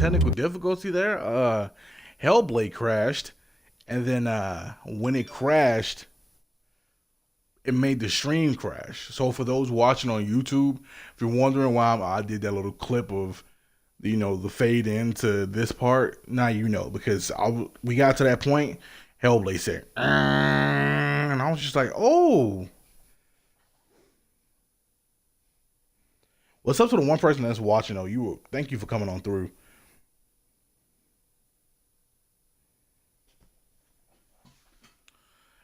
technical difficulty there. HellBlade crashed, and then when it crashed, it made the stream crash. So for those watching on YouTube, if you're wondering why I did that little clip of, you know, the fade into this part, now you know, because we got to that point, HellBlade said, and I was just like, oh. What's up to the one person that's watching though? Thank you for coming on through.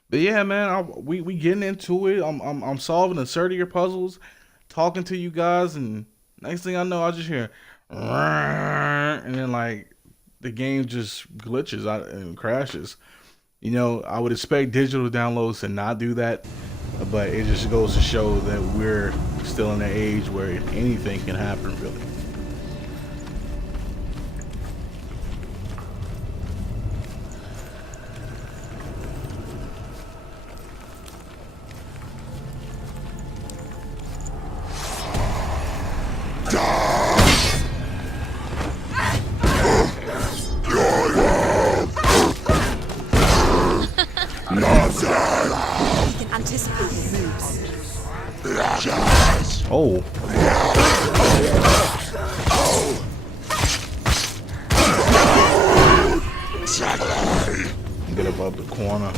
But yeah, man, we getting into it. I'm solving the Surtr puzzles, talking to you guys, and next thing I know, I just hear, and then like the game just glitches out and crashes. You know, I would expect digital downloads to not do that, but it just goes to show that we're still in an age where anything can happen, really. Oh. Get above the corner.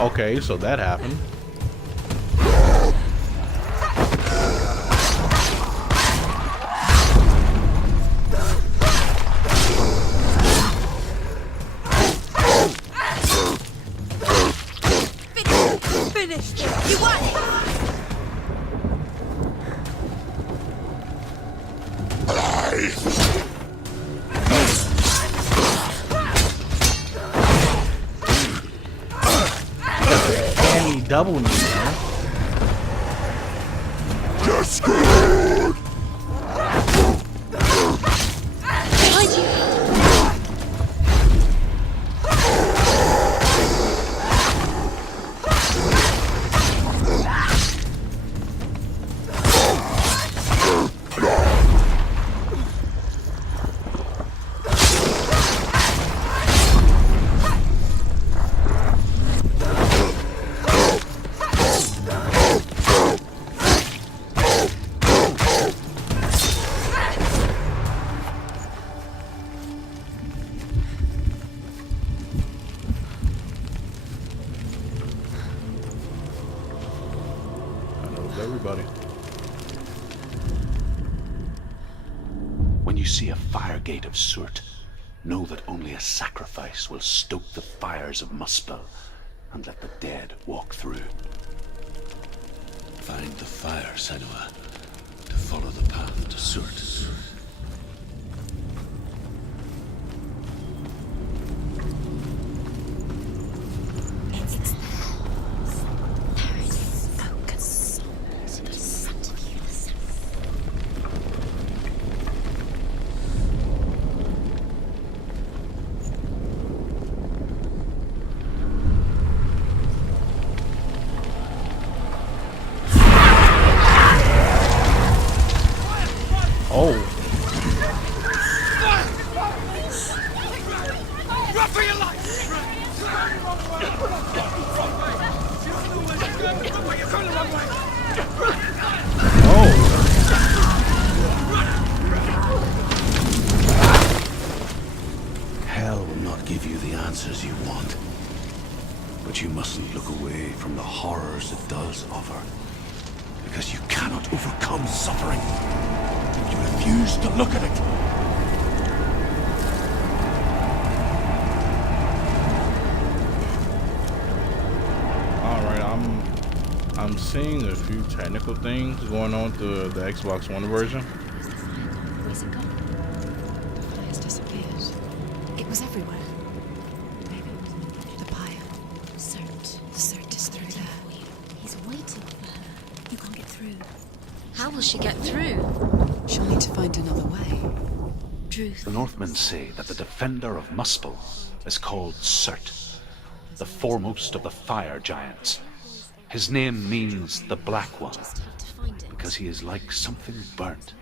Okay, so that happened. Finished. You won it. Double me, man. You're screwed! Behind you! Everybody. When you see a fire gate of Surtr, know that only a sacrifice will stoke the fires of Muspel and let the dead walk through. Find the fire, Senua, to follow the path to Surtr. Oh. Run for your life! Hell will not give you the answers you want. But you mustn't look away from the horrors it does offer. Because you cannot overcome suffering if you refuse to look at it. All right, I'm I'm seeing a few technical things going on with the Xbox One version. Where's it gone? The fire's disappeared. It was everywhere. Maybe it was the pyre. Surtr. The Surtr is through there. He's waiting for her. You can't get through. How will she get through? She'll need to find another way. Truth. The Northmen say that the defender of Muspel is called Surtr, the foremost of the fire giants. His name means the Black One, because he is like something burnt.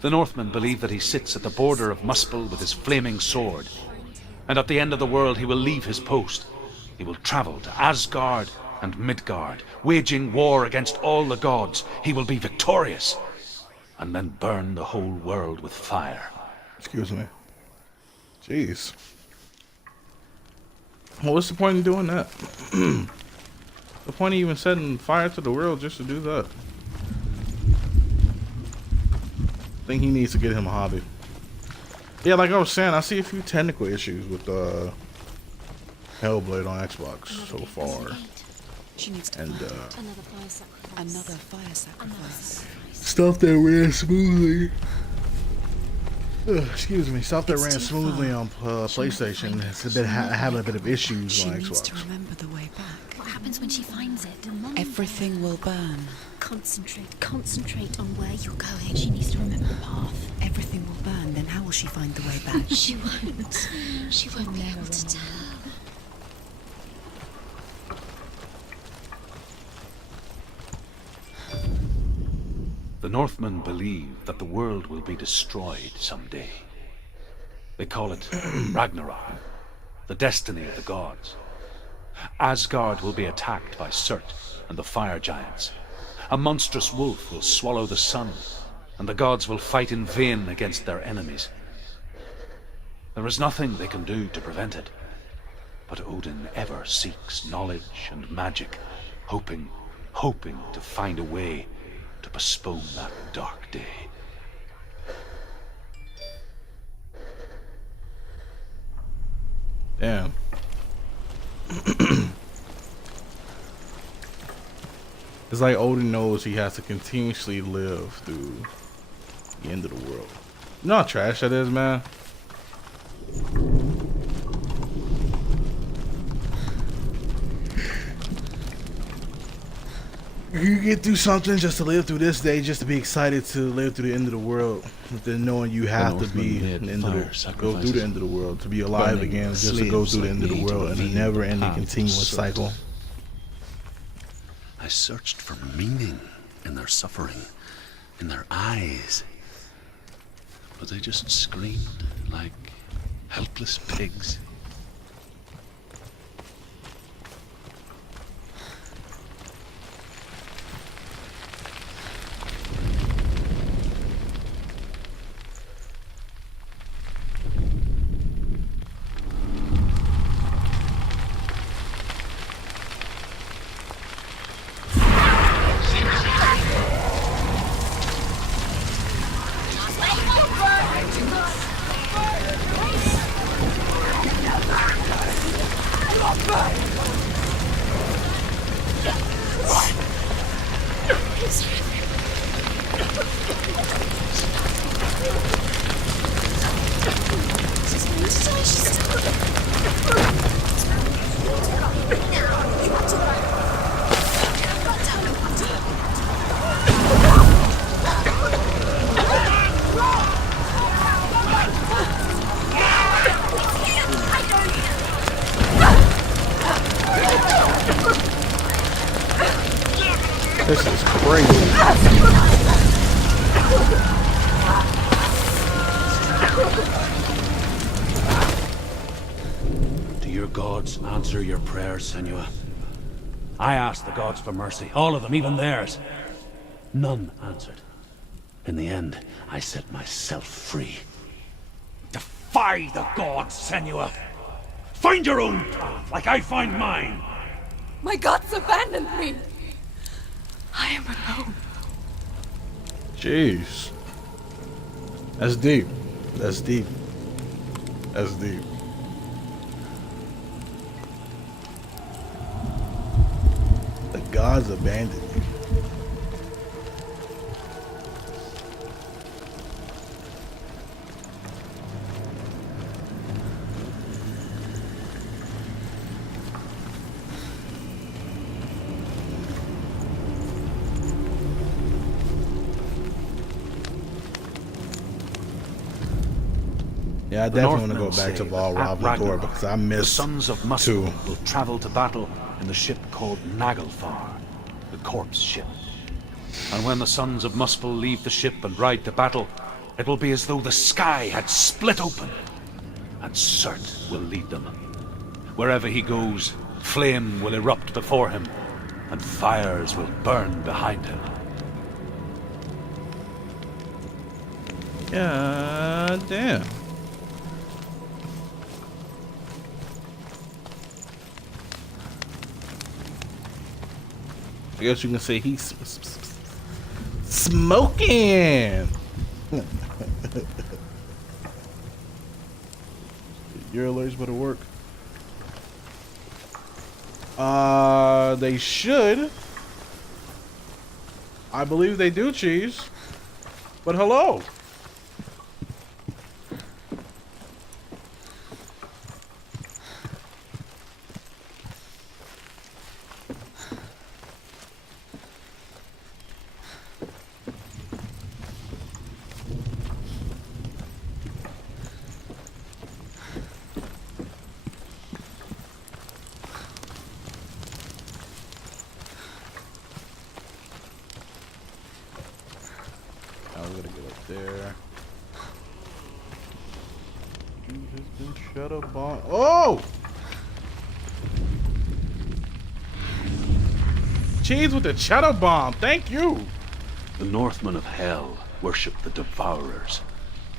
The Northmen believe that he sits at the border of Muspel with his flaming sword, and at the end of the world he will leave his post. He will travel to Asgard and Midgard, waging war against all the gods. He will be victorious, and then burn the whole world with fire. Excuse me. Jeez. Well, what's the point in doing that? The point of even setting fire to the world just to do that? I think he needs to get him a hobby. Yeah, like I was saying, I see a few technical issues with HellBlade on Xbox so far. She needs to And find another fire sacrifice. stuff that ran smoothly. Excuse me, stuff that ran smoothly on PlayStation has been having a bit of issues She on needs Xbox. to remember the way back. What happens when she finds it? Everything will burn. Concentrate on where you're going. She needs to remember the path. Everything will burn. Then how will she find the way back? She won't. She won't be able to tell. The Northmen believe that the world will be destroyed someday. They call it Ragnarok, the destiny of the gods. Asgard will be attacked by Surtr and the fire giants. A monstrous wolf will swallow the sun, and the gods will fight in vain against their enemies. There is nothing they can do to prevent it, but Odin ever seeks knowledge and magic, hoping to find a way to postpone that dark day. Damn. It's like Odin knows he has to continuously live through the end of the world. You know how trash that is, man? You get through something just to live through this day, just to be excited to live through the end of the world. But then knowing you have to be an end of go through the end of the world, to be alive again, just to go through the end of the world in a never-ending continuous cycle. I searched for meaning in their suffering, in their eyes. But they just screamed like helpless pigs. This is crazy. Do your gods answer your prayers, Senua? I asked the gods for mercy, all of them, even theirs. None answered. In the end, I set myself free. Defy the gods, Senua! Find your own path, like I find mine! My gods abandoned me. I am alone. Jeez. That's deep. That's deep. That's deep. The gods abandoned me. Yeah, I The definitely want to Northmen go back to say Val that at Rob and Thor Ragnarok, because I the missed sons of Muspel two. will travel to battle in the ship called Naglfar, the corpse ship. And when the sons of Muspel leave the ship and ride to battle, it will be as though the sky had split open, and Surtr will lead them. Wherever he goes, flame will erupt before him, and fires will burn behind him. God damn. I guess you can say he's smoking. Your alerts better work. They should. I believe they do, Cheese. But hello. There. Dude has been shut up on. Oh! Cheese with the cheddar bomb. Thank you. The Northmen of Hell worship the Devourers,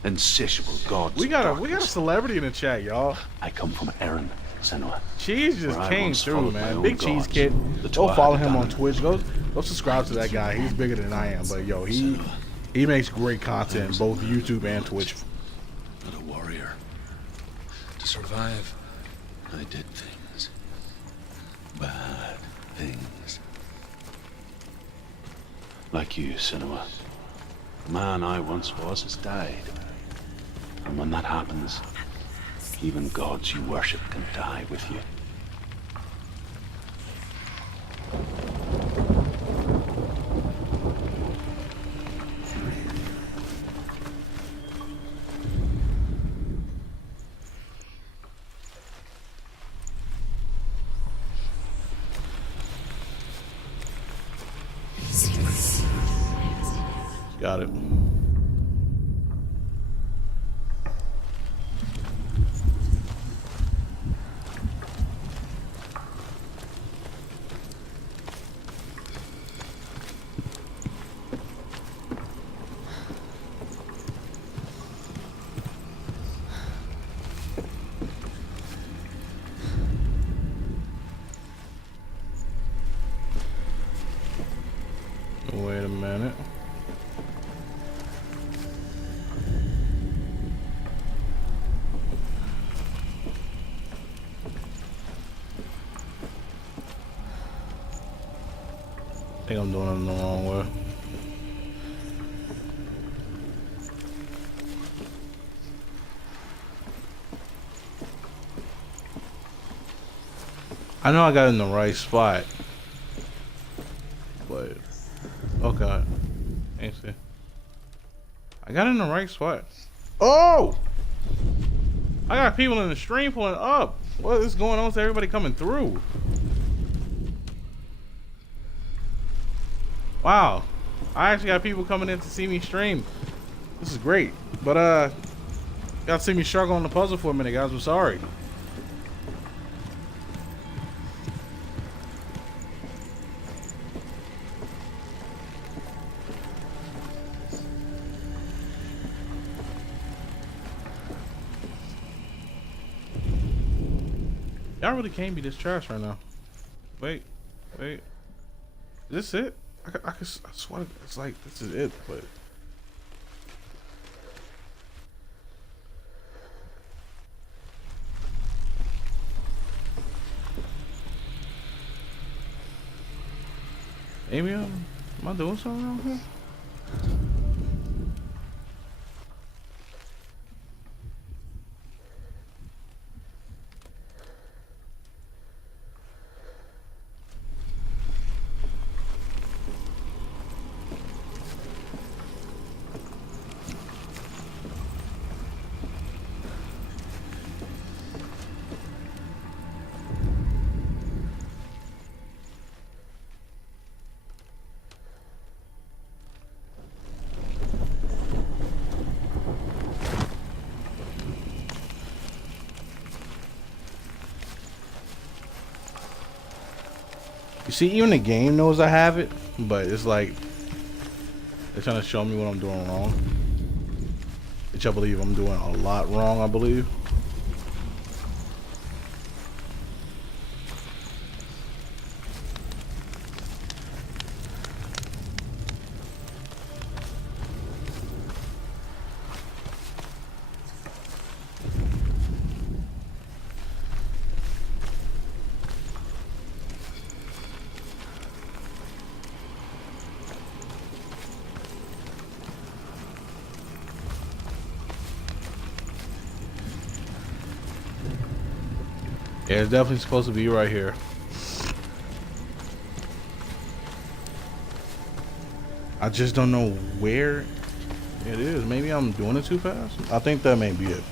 insatiable gods. We got of a darkness. celebrity in the chat, y'all. I come from Erin, Senua. Cheese just Where I came once through, followed my man. own Big Cheese gods, Kid. the Go Tuatha follow him Danann. on Twitch. Go subscribe to that guy. He's bigger than I am, but yo, he makes great content, both YouTube and Twitch. Not a warrior. To survive, I did things. Bad things. Like you, Senua. The man I once was has died. And when that happens, even gods you worship can die with you. Got it. Wait a minute. I think I'm doing it the wrong way. I know I got it in the right spot, but okay. Ain't see. I got it in the right spot. Oh! I got people in the stream pulling up. What is going on with everybody coming through? Wow. I actually got people coming in to see me stream. This is great. But y'all see me struggle on the puzzle for a minute, guys. I'm sorry. Y'all really can't be this trash right now. Wait. Is this it? I swear it's like this is it, but Maybe am I doing something wrong here? You see, even the game knows I have it, but it's like they're trying to show me what I'm doing wrong. Which I believe I'm doing a lot wrong, I believe. Yeah, it's definitely supposed to be right here. I just don't know where it is. Maybe I'm doing it too fast. I think that may be it.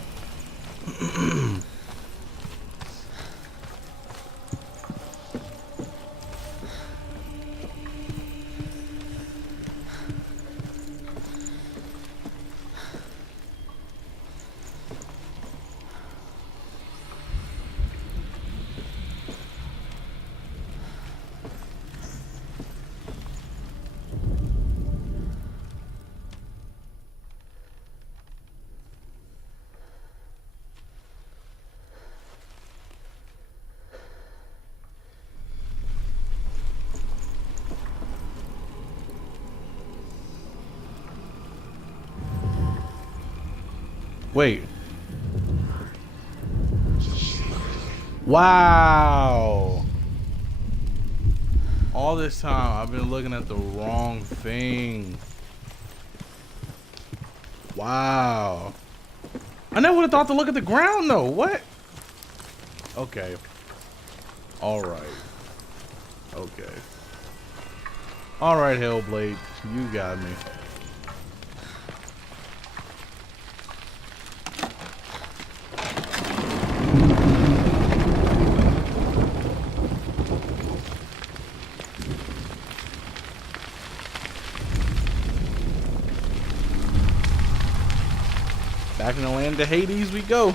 Wait. Wow. All this time I've been looking at the wrong thing. Wow. I never would have thought to look at the ground though. What? Okay. Alright. Okay. Alright, HellBlade. You got me. Back in the land of Hades we go. You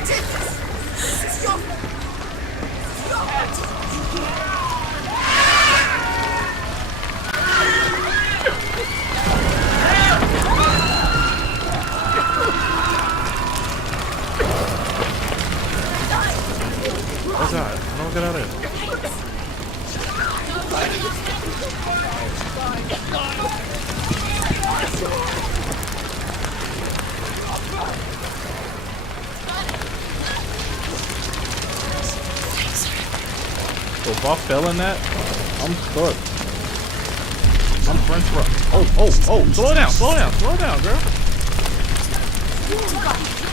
did this! This is your fault! What's that? How do I get out of here? So if I fell in that, I'm stuck. I'm French fry. Oh, slow down, girl.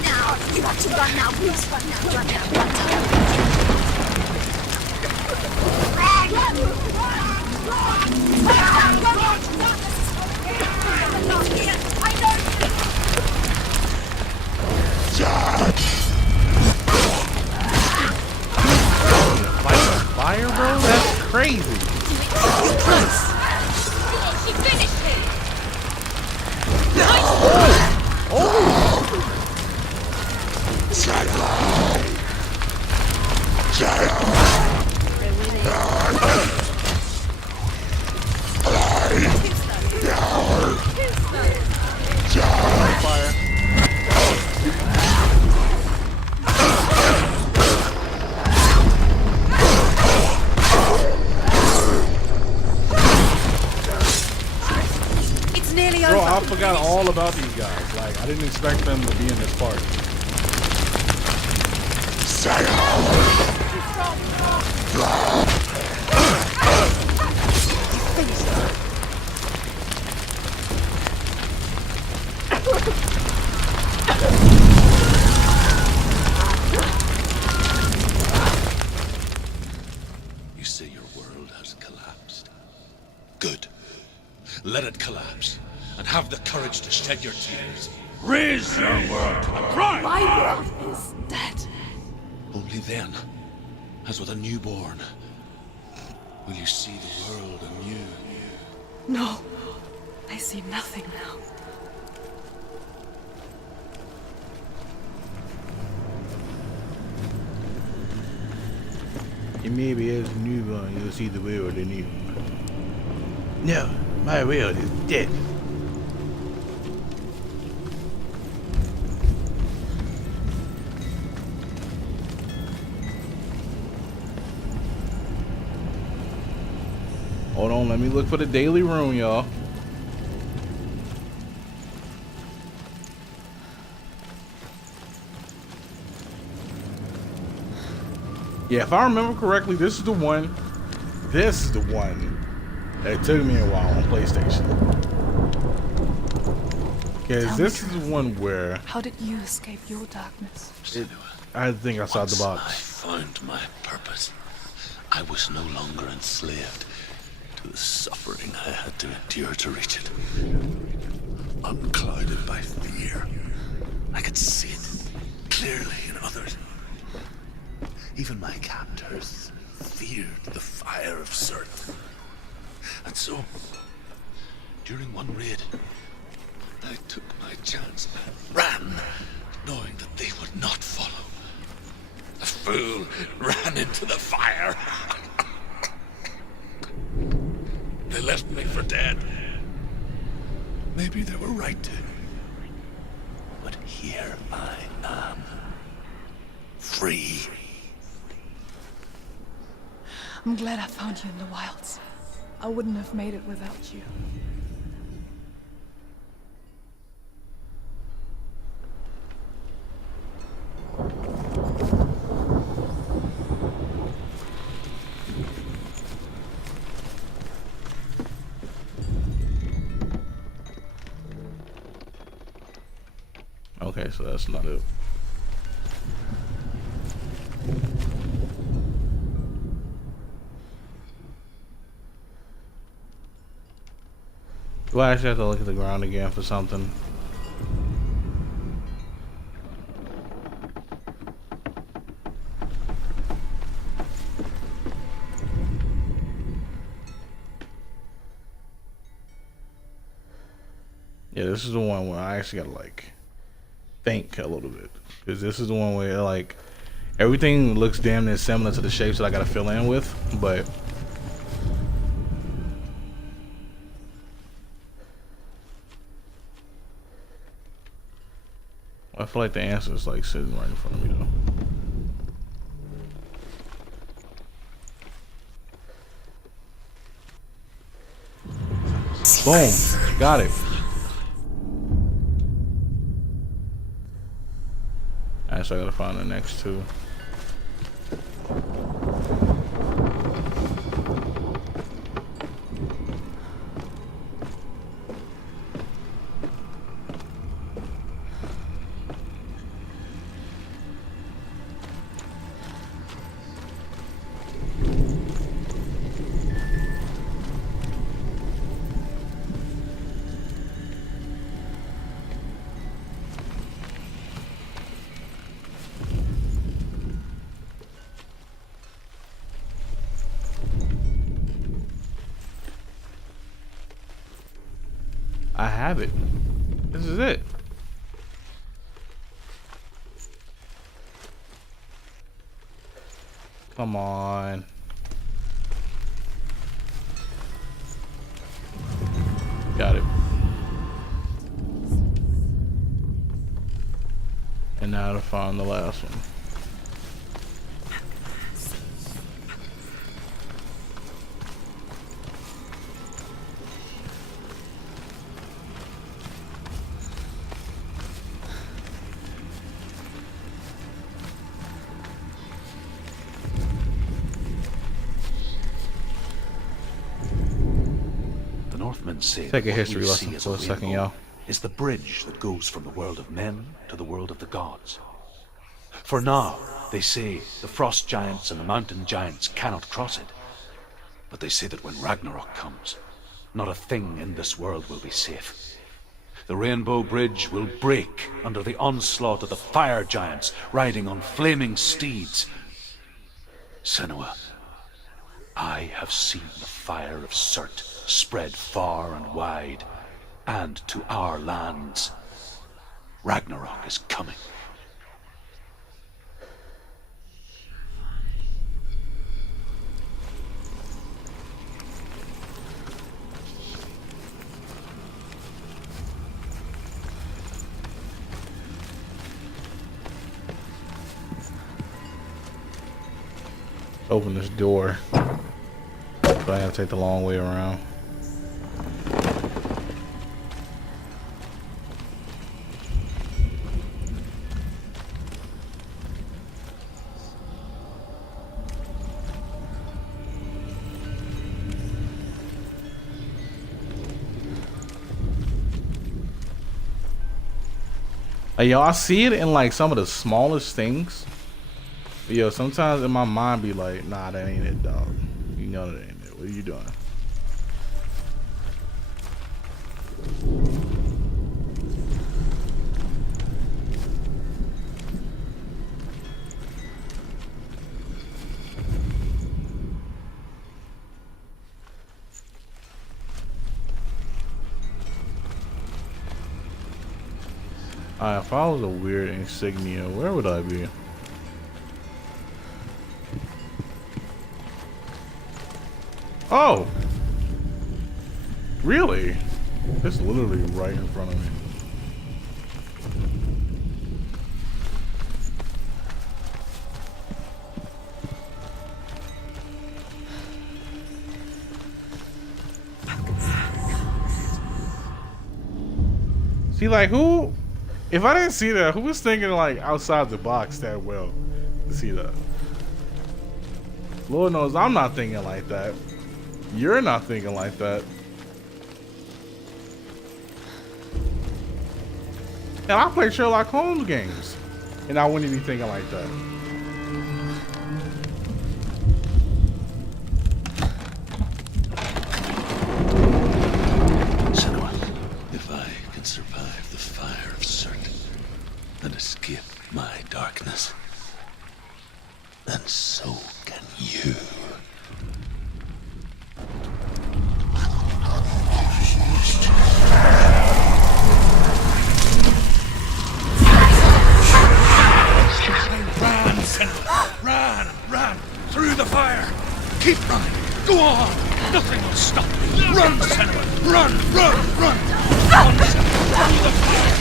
Now! You have to run now! Please run now! Run now! Run now! Fire, bro? That's crazy. She finished me! It's nearly Bro, over. I forgot all about these guys. Like, I didn't expect them to be in this party. You say your world has collapsed. Good. Let it collapse, and have the courage to shed your tears. Raise your world to the prime! My world is dead. Only then, as with a newborn, will you see the world anew. No, I see nothing now. And maybe as a newborn, you'll see the world anew. No, my world is dead. Hold on, let me look for the daily room, y'all. Yeah, if I remember correctly, this is the one. This is the one that took me a while on PlayStation. Because Tell this me is the one where How did you escape your darkness? I think I saw the Once I box. found my purpose. I was no longer enslaved to the suffering I had to endure to reach it. Unclouded by fear, I could see it clearly in others. Even my captors feared the fire of Surtr. And so, during one raid, I took my chance and ran, knowing that they would not follow. The fool ran into the fire. They left me for dead. Maybe they were right to. But here I am. Free. I'm glad I found you in the wilds. I wouldn't have made it without you. Okay, so that's not it. Do I actually have to look at the ground again for something? Yeah, this is the one where I actually gotta like think a little bit, because this is the one where like everything looks damn near similar to the shapes that I gotta fill in with, but I feel like the answer is like sitting right in front of me though. Boom, got it. Actually, I gotta find the next two. I have it. This is it. Come on. Got it. And now to find the last one. Northmen say Take a what history we lesson see as for a second, rainbow y'all. is the bridge that goes from the world of men to the world of the gods. For now, they say the frost giants and the mountain giants cannot cross it. But they say that when Ragnarok comes, not a thing in this world will be safe. The Rainbow Bridge will break under the onslaught of the fire giants riding on flaming steeds. Senua, I have seen the fire of Surtr spread far and wide, and to our lands. Ragnarok is coming. Open this door. So I have to take the long way around. Yo, I see it in like some of the smallest things. But yo, sometimes in my mind be like, nah, that ain't it, dog. You know that ain't it. What are you doing? Alright, if I was a weird insignia, where would I be? Oh! Really? It's literally right in front of me. See, like, who? If I didn't see that, who was thinking, like, outside the box that well to see that? Lord knows I'm not thinking like that. You're not thinking like that. And I play Sherlock Holmes games, and I wouldn't be thinking like that. Senua, if I can survive the fire of Surtr and escape my darkness, then so can you. Run, Senua! Run! Through the fire! Keep running! Go on! Nothing will stop you! Run, Senua! Run! Run, Senua! Through the fire!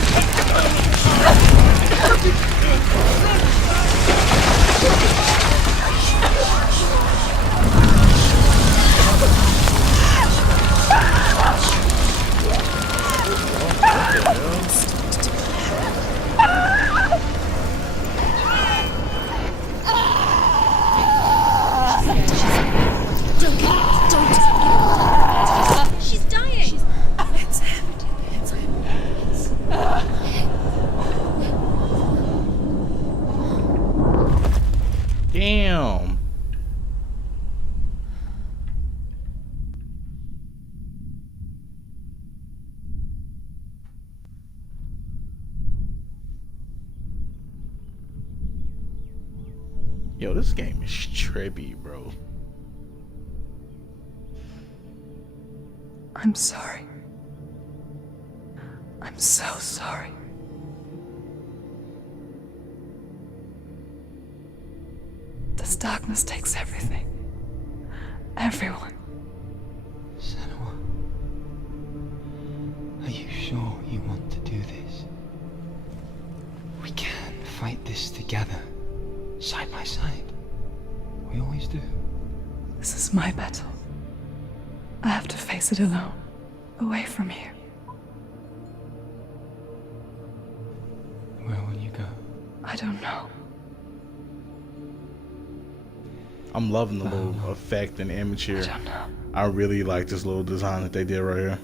She's dying. It's him. It's him. Damn. Yo, this game is trippy, bro. I'm sorry. I'm so sorry. This darkness takes everything. Everyone. Senua, are you sure you want to do this? We can fight this together, side by side. We always do. This is my battle. I have to face it alone, away from here. Where will you go? I don't know. I'm loving the little effect and image here. I don't know. I really like this little design that they did right here.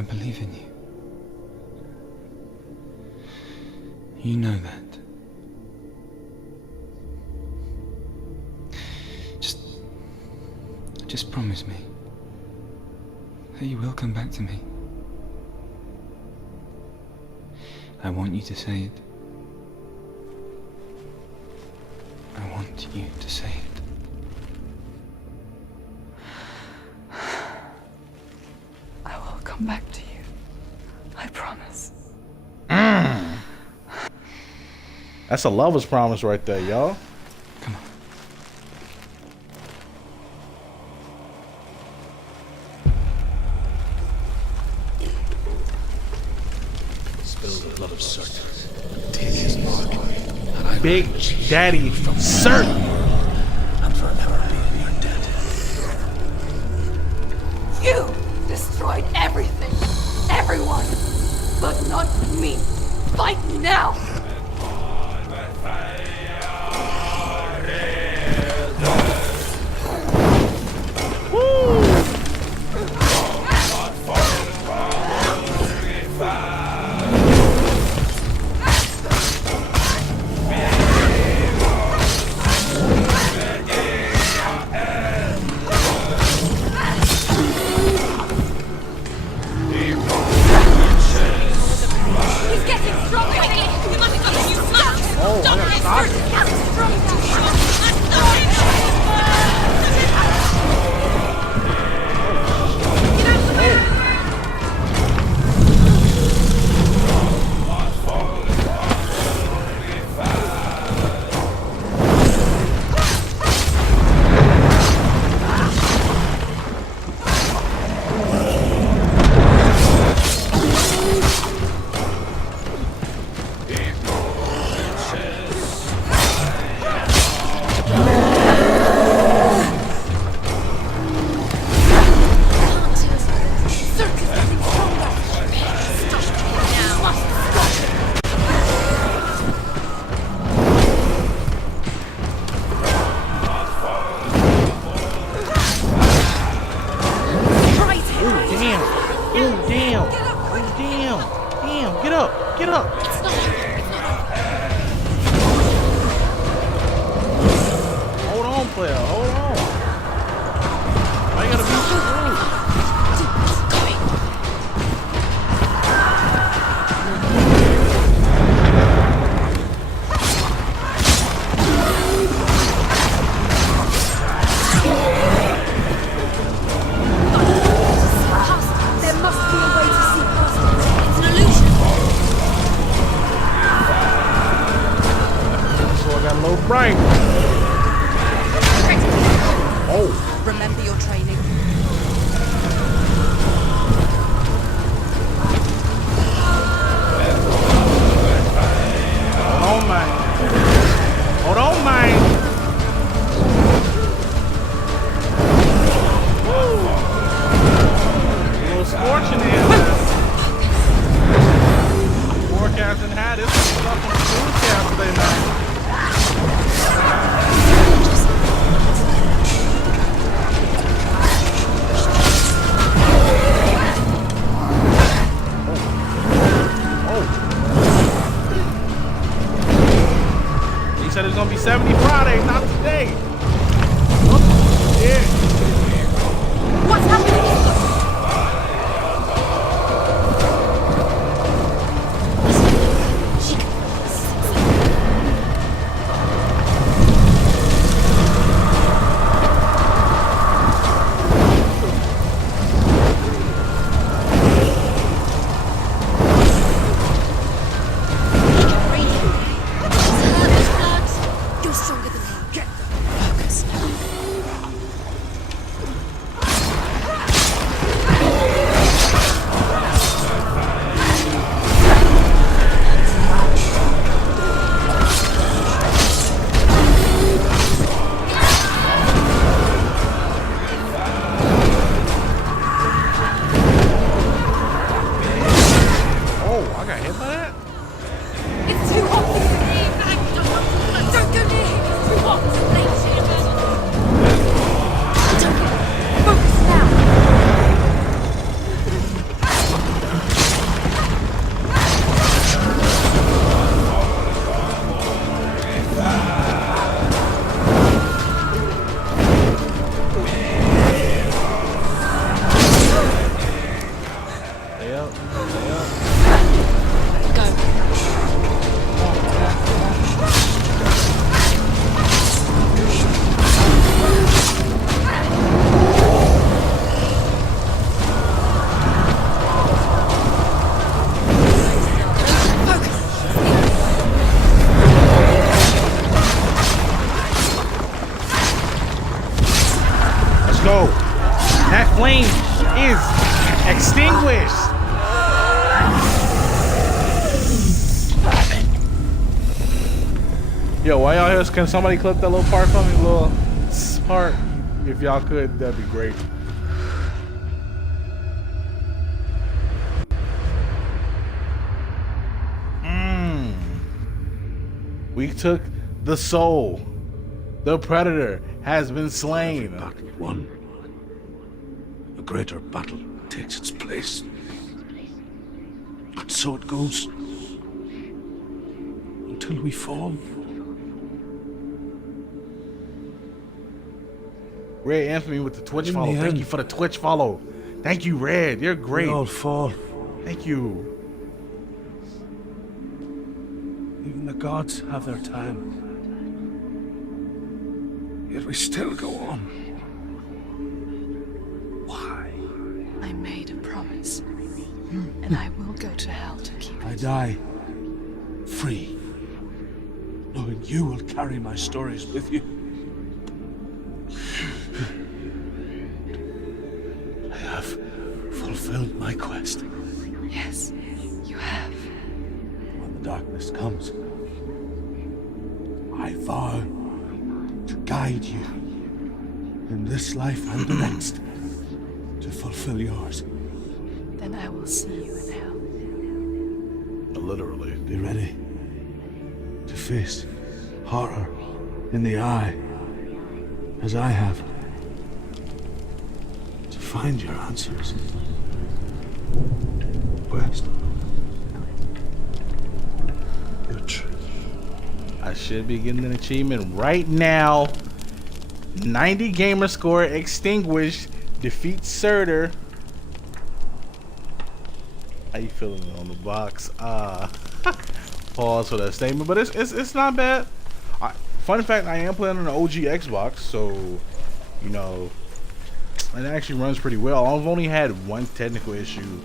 I believe in you. You know that. Just promise me that you will come back to me. I want you to say it. I want you to say it. I will come back to you. I promise. That's a lover's promise right there, y'all. Come on. Spill the blood of Surtr. Take his mark. And I Big Daddy from Surtr. and forever be in your debt. You destroyed everything, everyone, but not me. Fight now! He's getting stronger! You must stop him! You must! Oh, I gotta stop it. Damn, get up, get up. Hold on, player, hold on. Why you gotta be so rude? There must be a way to see past it. It's an illusion. So I got a little bright. Oh. Remember your training. Hold on, man. Hold on, man. Woo. A little scorching here, man. Forecasting had this stuff on the forecast today, man. He said it's gonna be 70 Friday, not today. Yeah. What's happening? Your soul That flame is extinguished. Yo, why y'all here? Can somebody clip that little part for me? Little part. If y'all could, that'd be great. We took the soul. The predator has been slain. Battle won. A greater battle takes its place. And so it goes. Until we fall. Red Anthony with the Twitch In follow. the Thank end. you for the Twitch follow. Thank you, Red. You're great. We all fall. Thank you. Even the gods have their time. Yet we still go on. Why? I made a promise, and I will go to hell to keep I it. die free, knowing you will carry my stories with you. I have fulfilled my quest. Yes, you have. When the darkness comes, I vow to guide you in this life and the next to fulfill yours. Then I will see you in hell. Literally. Be ready to face horror in the eye, as I have, to find your answers. Quest. Your truth. I should be getting an achievement right now. 90 gamer score extinguished. Defeat Surtr. How you feeling on the box? Pause for that statement, but it's not bad. Fun fact: I am playing on an OG Xbox, so you know it actually runs pretty well. I've only had one technical issue,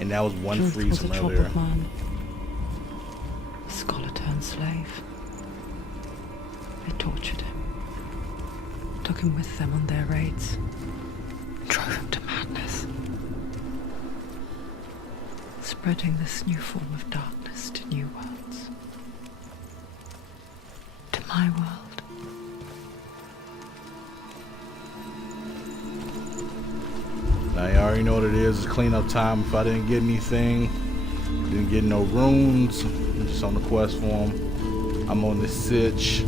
and that was one Truth freeze was from a earlier. troubled man. A scholar turned slave. They tortured him. Took him with them on their raids. Drove him to madness. Spreading this new form of darkness to new worlds. To my world. Now you already know what it is. It's cleanup time. If I didn't get anything, didn't get no runes, I'm just on the quest for them. I'm on the sitch.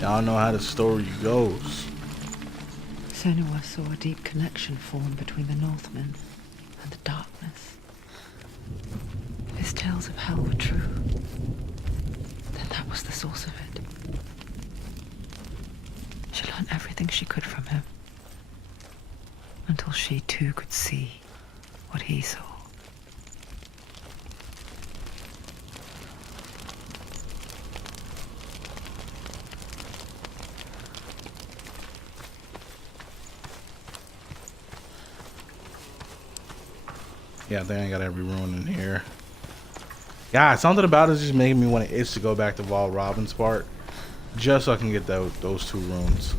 Y'all know how the story goes. Senua saw a deep connection form between the Northmen and the darkness. If his tales of hell were true, then that was the source of it. She learned everything she could from him, until she too could see what he saw. Yeah, I think I got every rune in here. Yeah, something about it is just making me want to itch to go back to Val Robin's part, just so I can get those two runes.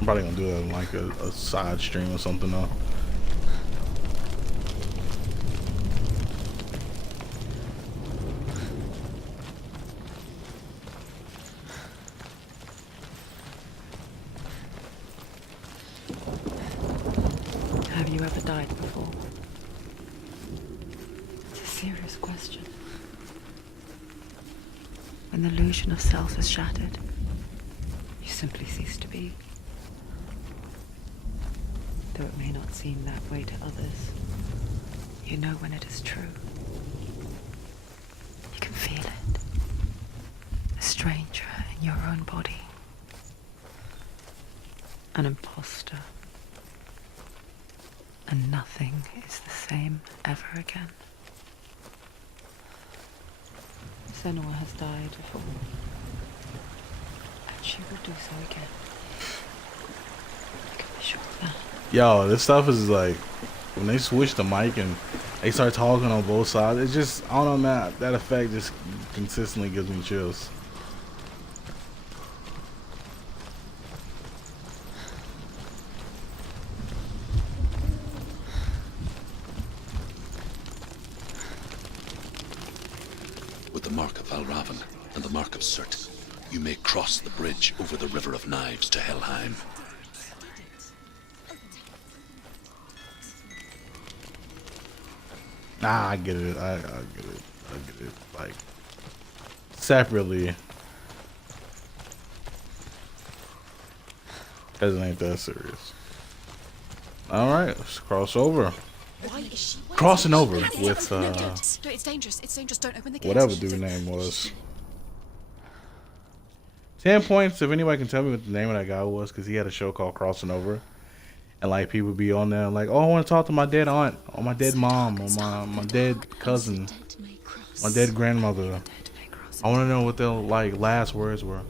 I'm probably gonna do it in like a side stream or something though. Have you ever died before? It's a serious question. When the illusion of self is shattered, you simply cease to be. Though it may not seem that way to others, you know when it is true. You can feel it. A stranger in your own body. An imposter. And nothing is the same ever again. Senua has died before. And she will do so again. You can be sure of that. Yo, this stuff is like when they switch the mic and they start talking on both sides. It's just, I don't know, man. That effect just consistently gives me chills. With the mark of Valravan and the mark of Surtr, you may cross the bridge over the River of Knives to Helheim. Nah, I get it. I get it. I get it. Like, separately. Because it ain't that serious. Alright, let's cross over. Why is she Crossing over with, No, it's dangerous. It's dangerous. Don't open the gate. whatever dude's name was. 10 points if anybody can tell me what the name of that guy was, because he had a show called Crossing Over. And like people be on there like, oh, I want to talk to my dead aunt, or my dead mom, or my dead cousin, my dead grandmother. I want to know what their like last words were.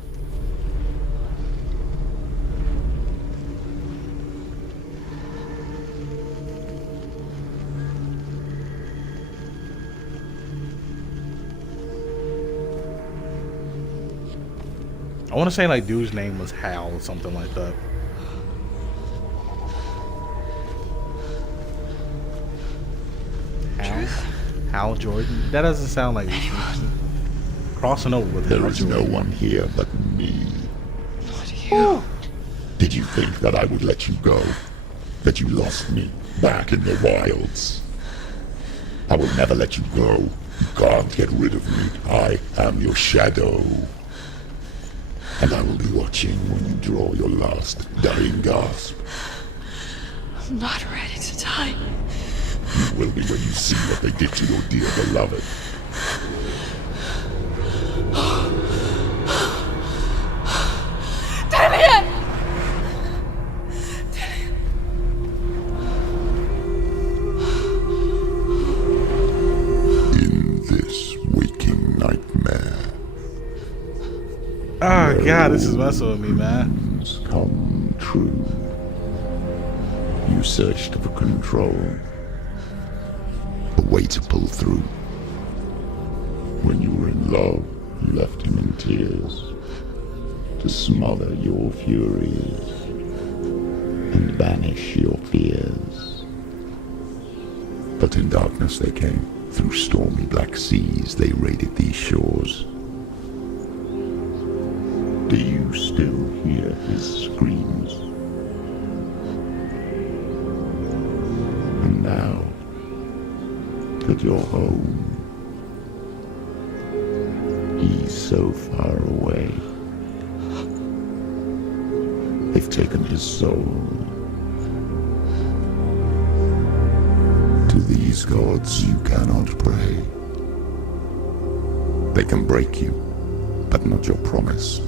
I want to say like dude's name was Hal or something like that. Hal Jordan? That doesn't sound like crossing over with There Hal is no Jordan. one here but me. Not you. Did you think that I would let you go? That you lost me back in the wilds? I will never let you go. You can't get rid of me. I am your shadow. And I will be watching when you draw your last dying gasp. I'm not ready to die. You will be when you see what they did to your dear beloved. In this waking nightmare, Oh god, this is messing with me, man. dreams come true. You searched for control, a way to pull through. When you were in love, you left him in tears to smother your furies and banish your fears. But in darkness they came, through stormy black seas they raided these shores. Do you still hear his screams? And now that you're home, he's so far away. They've taken his soul. To these gods you cannot pray. They can break you, but not your promise.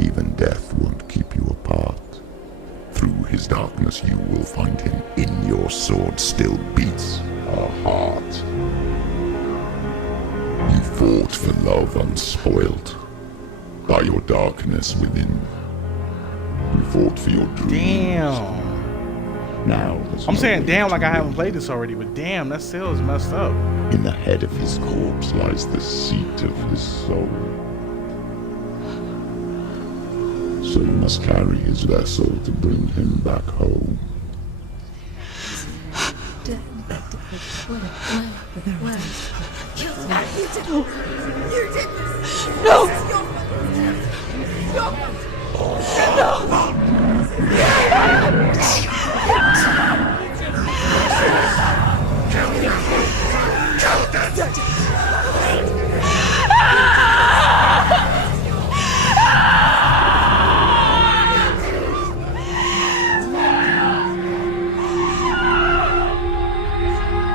Even death won't keep you apart. Through his darkness you will find him. In your sword still beats a heart. You fought for love unspoilt by your darkness within. You fought for your dreams. Damn. Now there's I'm no saying way damn to like I haven't go. played this already, but damn, that still is messed up. In the head of his corpse lies the seat of his soul. So you must carry his vessel to bring him back home.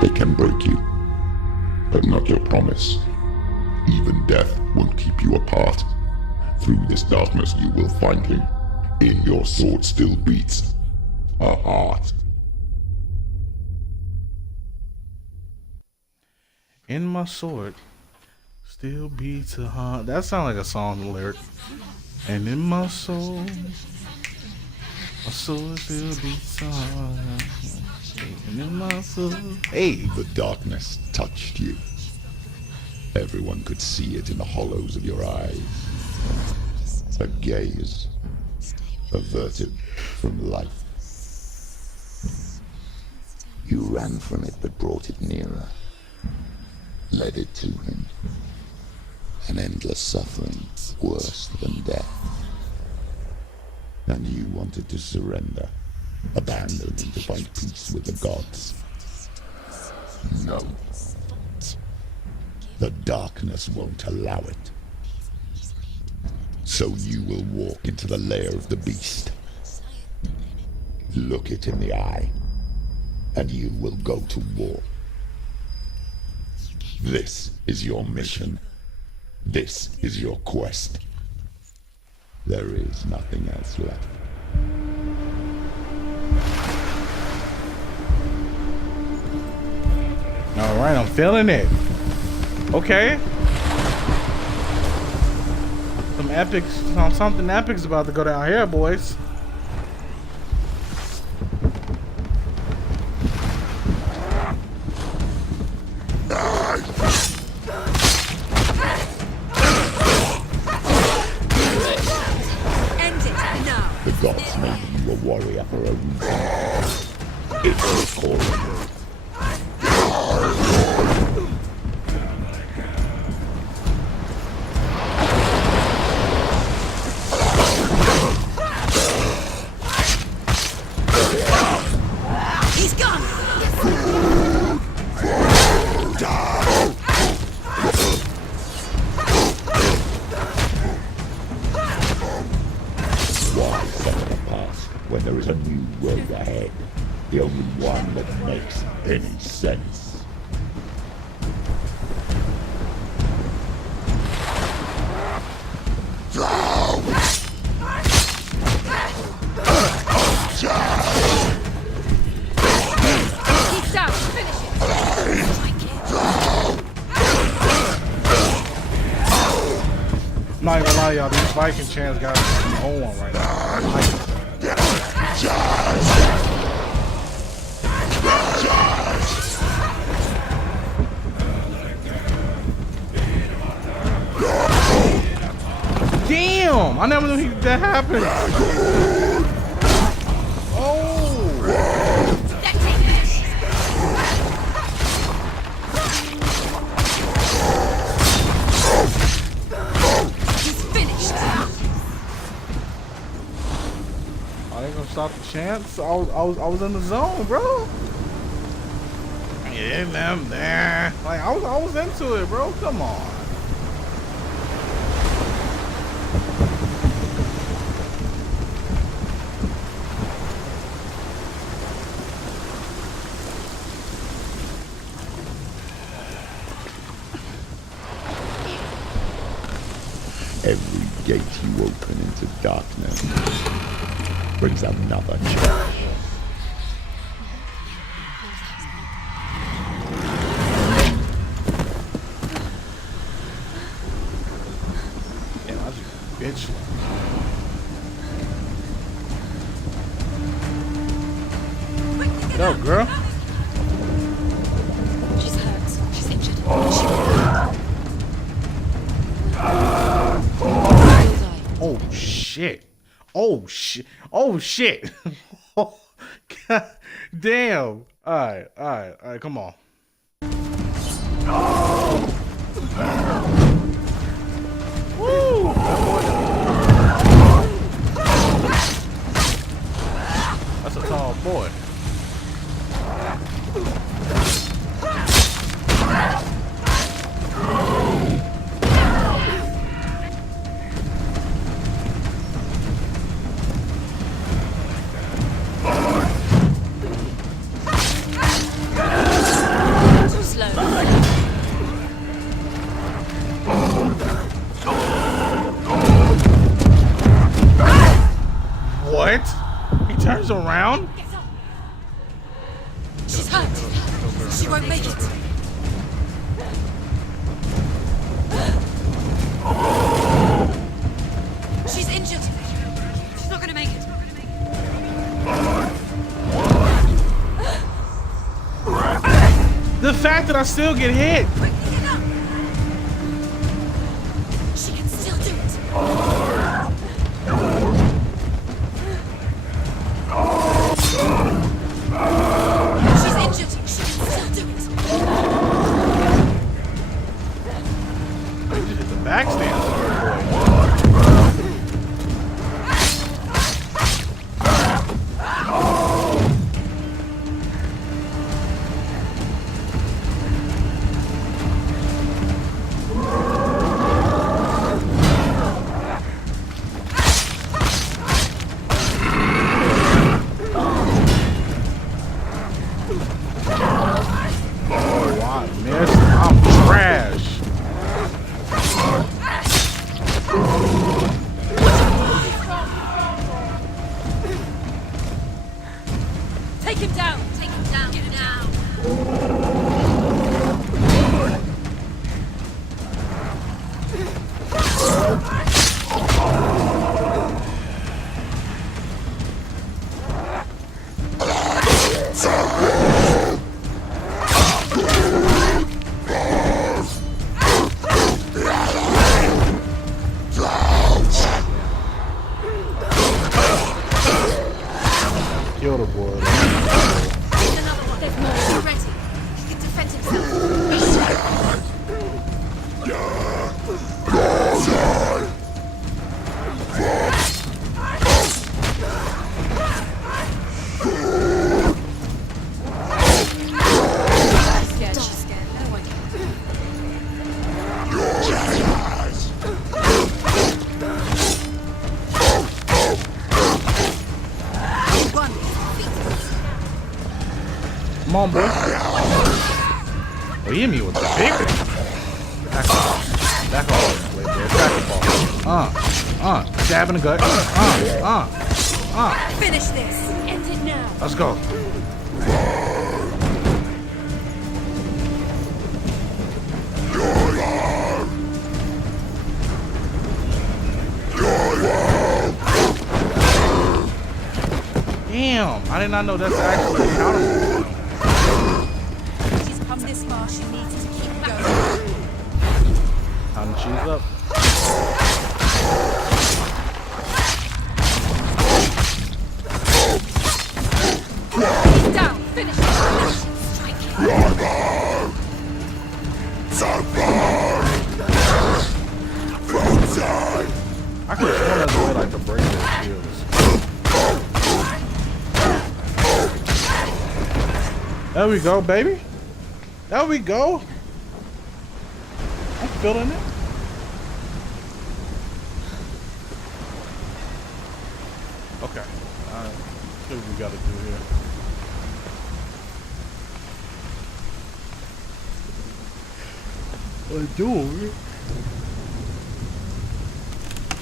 They can break you, but not your promise. Even death won't keep you apart. Through this darkness you will find him. In your sword still beats a heart. In my sword still beats a heart. That sounds like a song lyric. And in my soul still beats a heart. Hey, The darkness touched you. Everyone could see it in the hollows of your eyes. A gaze averted from life. You ran from it but brought it nearer. Led it to him. An endless suffering worse than death. And you wanted to surrender. Abandon him to find peace with the gods. No. The darkness won't allow it. So you will walk into the lair of the beast. Look it in the eye, and you will go to war. This is your mission. This is your quest. There is nothing else left. all right, I'm feeling it. Okay. Something epic's about to go down here, boys. End it now. The gods made you a warrior for a reason. It's your calling. He's gone. Why set it apart when there is a new world ahead? The only one that makes any sense. He's down. Finish it. I'm not even gonna lie to y'all, these Viking chants got me on right now. Damn! I never knew that happened. Oh! He's finished. I ain't gonna stop the chance. I was in the zone, bro. Yeah, them there. Like I was into it, bro. Come on. Every gate you open into darkness brings another challenge. Damn, I just bitch. What up, girl? She's hurt. She's injured. Oh shit. Oh shit. Oh shit. God damn. Alright, come on. Woo! That's a tall boy. Too slow. What? He turns around? She's hurt. She won't make it. She's injured. She's not going to make it. fact that I still get hit. Quickly get up! She can still do it. She's injured. She can still do it. You just hit the backstand. Take him down! Take him down! Get him down! Kill the boy. There's another one. There's more. He's ready. He can defend himself. She's scared. No one can. One. Come on, boy. Oh, he hit me with the big one. Back off. Back off. Wait, boy. Back off. Stab in the gut. Finish this. End it now. Let's go. Damn, I did not know that's actually accountable. She's come this far. She needs to keep going. Time to cheese up. He's down. Finish it. Strike him. I could have sworn that's the way like to break their shields. There we go, baby. There we go. I'm feeling it. Okay. See what we gotta do here. A door?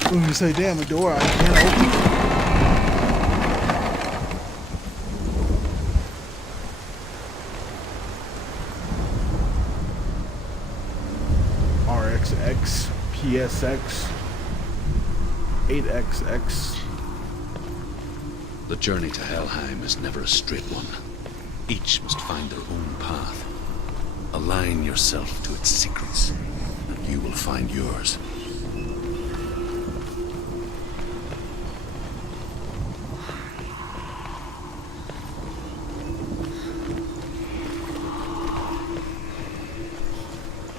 When you say, damn, a door I can't open. RXX, PSX, 8XX. The journey to Helheim is never a straight one. Each must find their own path. Align yourself to its secrets, and you will find yours.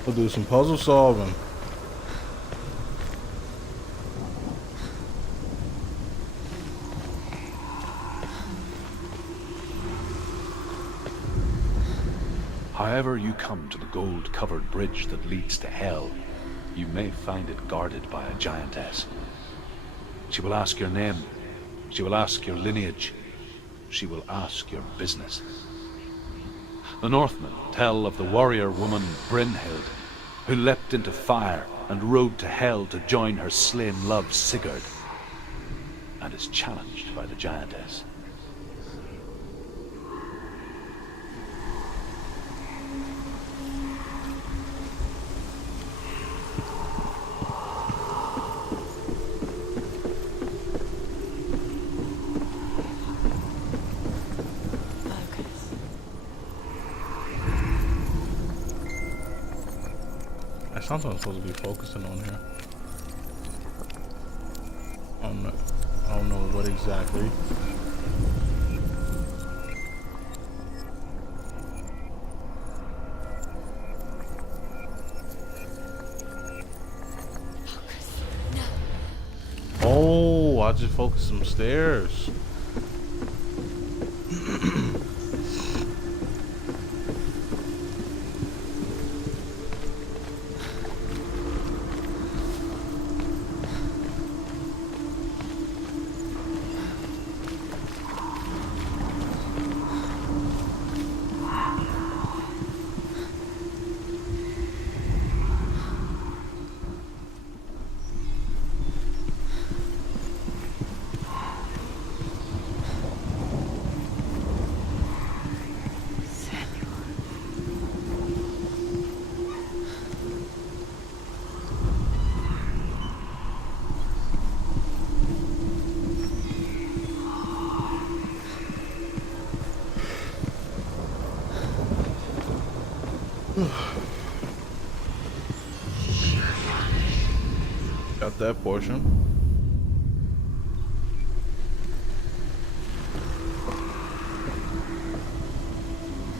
We'll do some puzzle solving. However you come to the gold-covered bridge that leads to Hell, you may find it guarded by a giantess. She will ask your name. She will ask your lineage. She will ask your business. The Northmen tell of the warrior woman Brynhild, who leapt into fire and rode to Hell to join her slain love Sigurd, and is challenged by the giantess. That's something I'm supposed to be focusing on here. I don't know what exactly. Oh, I just focused some stairs. Got that portion.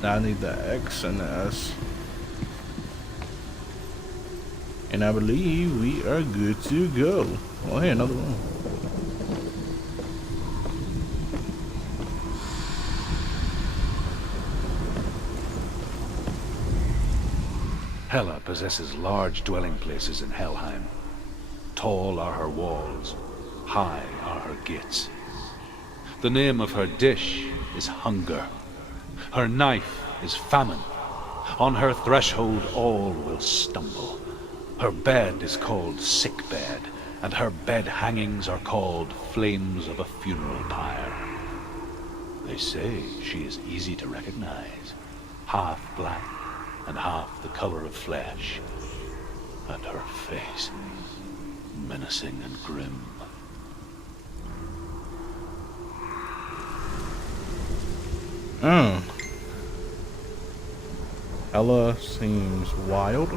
Now I need the X and the S. And I believe we are good to go. Oh, hey, another one. Hela possesses large dwelling places in Helheim. Tall are her walls, high are her gates. The name of her dish is hunger. Her knife is famine. On her threshold all will stumble. Her bed is called sick bed, and her bed hangings are called flames of a funeral pyre. They say she is easy to recognize, half black and half the color of flesh, and her face menacing and grim. Ella seems wild.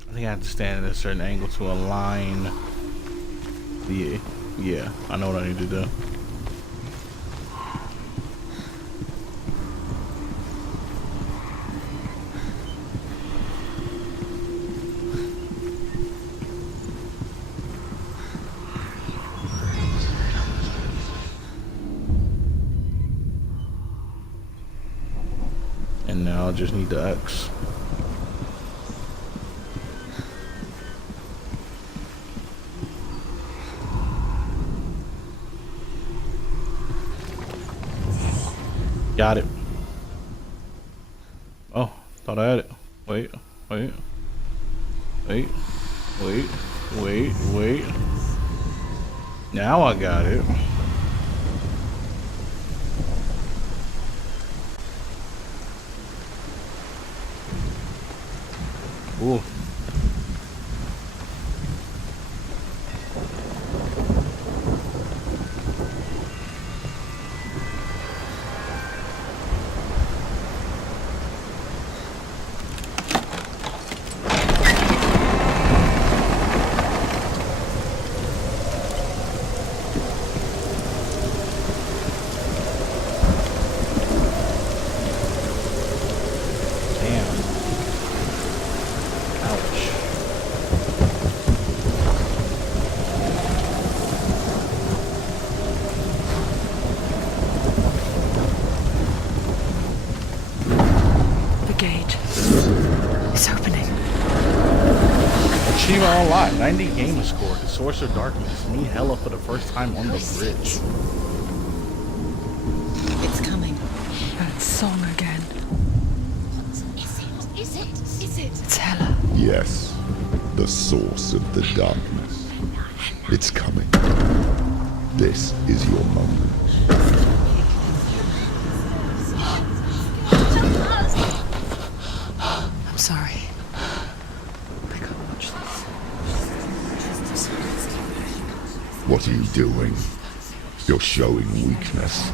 I think I have to stand at a certain angle to align the... Yeah, I know what I need to do. And now I just need the X. Got it. Oh, thought I had it. Wait. Now I got it. Ooh. Achievement unlocked. 90 gamer score. The Source of Darkness. Meet Hela for the first time on the bridge. It's coming. That song again. Is it? It's Hela. Yes, the source of the darkness. It's coming. This is your moment. I'm sorry. I can't watch this. What are you doing? You're showing weakness.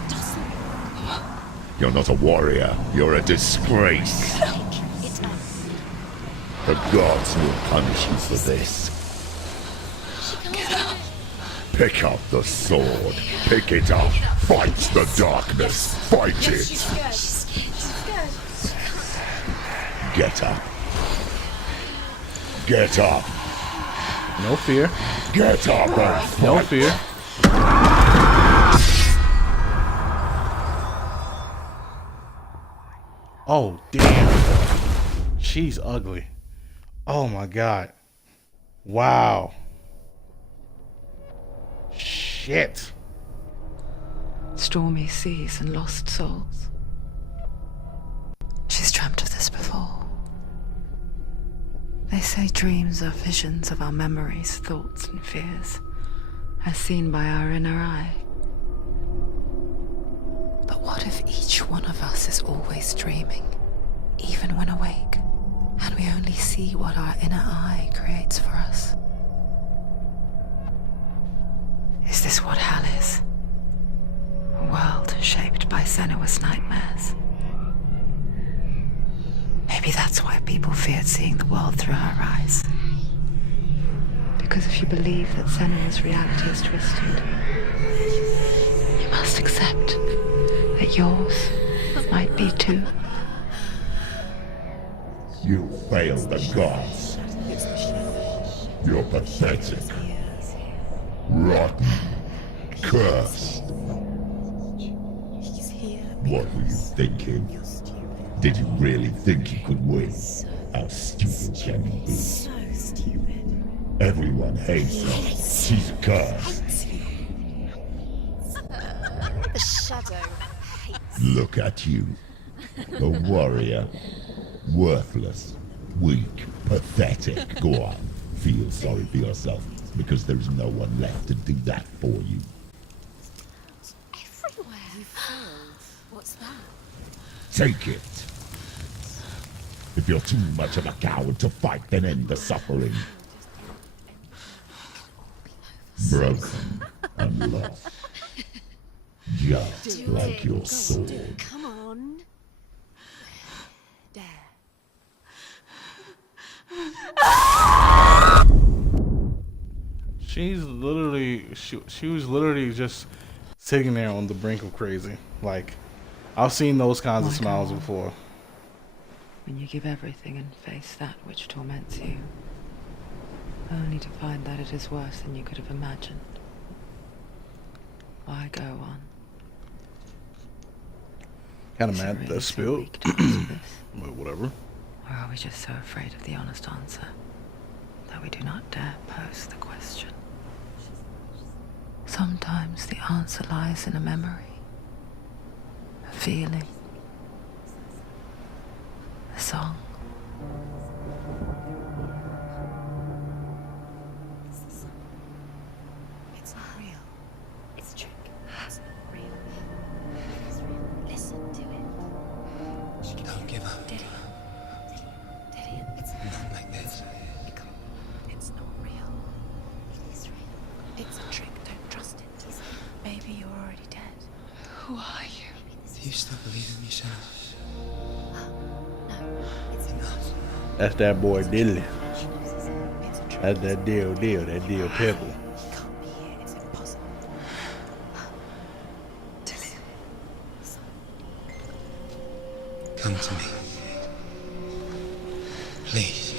You're not a warrior. You're a disgrace. The gods will punish you for this. Pick up the sword. Pick it up. Fight the darkness. Fight it. Get up. Get up. No fear. Get up and fight. No fear. Oh, damn. She's ugly. Oh my god. Wow. Shit. Stormy seas and lost souls. She's dreamt of this before. They say dreams are visions of our memories, thoughts, and fears, as seen by our inner eye. But what if each one of us is always dreaming, even when awake, and we only see what our inner eye creates for us? Is this what hell is? A world shaped by Senua's nightmares? Maybe that's why people feared seeing the world through her eyes. Because if you believe that Senua's reality is twisted, you must accept that yours might be too. You fail the gods. You're pathetic. Rotten. Cursed. What were you thinking? Did you really think you could win? How stupid can you be? So stupid. Everyone hates her. She's cursed. The shadow hates. Look at you. A warrior. Worthless. Weak. Pathetic. Go on. Feel sorry for yourself, because there's no one left to do that for you. Everywhere. You failed. What's that? Take it. If you're too much of a coward to fight, then end the suffering. Broken and lost. Just like your sword. Come on. Dare. She was literally just sitting there on the brink of crazy. Like, I've seen those kinds of My smiles God. before. When you give everything and face that which torments you, only to find that it is worse than you could have imagined. Why go on? Kind of Is it mad really that so spilled, weak to ask this? but whatever. Or are we just so afraid of the honest answer that we do not dare pose the question? Sometimes the answer lies in a memory, a feeling, a song. It's not real. It's a trick. It's not real. It's real. Listen to it. Don't give up. Did it? It's Not like this. It's not real. It is real. It's a trick. Don't trust it. Maybe you're already dead. Who are you? Do you still believe in yourself? No, it's Enough. That's that boy Dilly. It's a trick. That's that deal, that deal Pebble. It can't be here. It's impossible. Come to me. Please.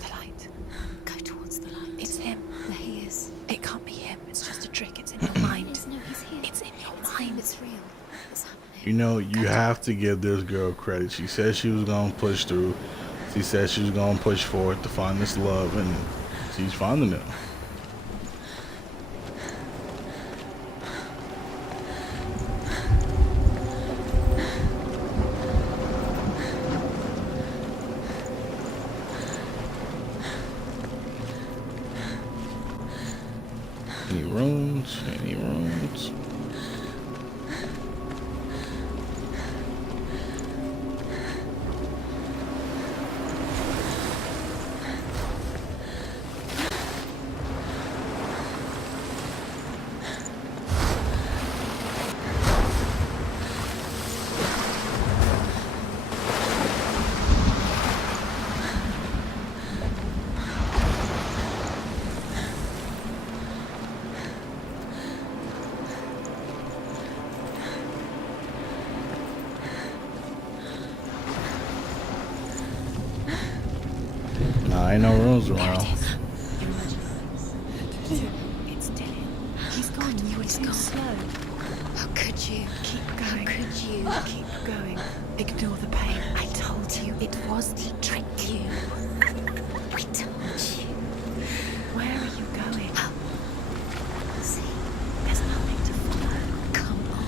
The light. Go towards the light. It's him. There he is. It can't be him. It's just a trick. It's in your mind. No, he's here. It's in your mind. It's real. It's happening. You know, you have to give this girl credit. She said she was gonna push through. She said she was gonna push forward to find this love, and she's finding it. Any runes? Any runes? Nah, ain't no runes around. It's dead. He's gone. You were too slow. How could you? Keep going. How could you? Keep going. Ignore the pain. I told you. It was he tricked you. I told you. Where are you going? See, There's nothing to follow. come on.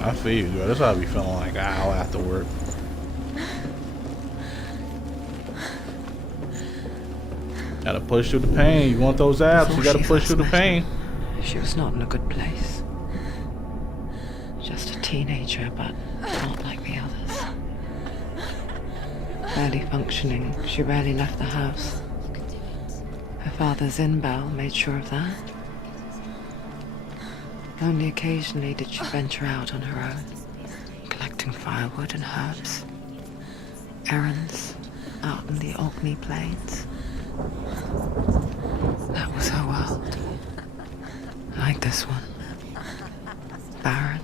I feel you, girl. That's how I be feeling like an hour after work. Gotta push through the pain. You want those abs, you Before gotta she push first through the met pain. him, she was not in a good place. Just a teenager, but not like the others. Barely functioning, she rarely left the house. Her father's in-bell made sure of that. Only occasionally did she venture out on her own, collecting firewood and herbs. Errands out in the Orkney Plains. That was her world. Like this one. Barren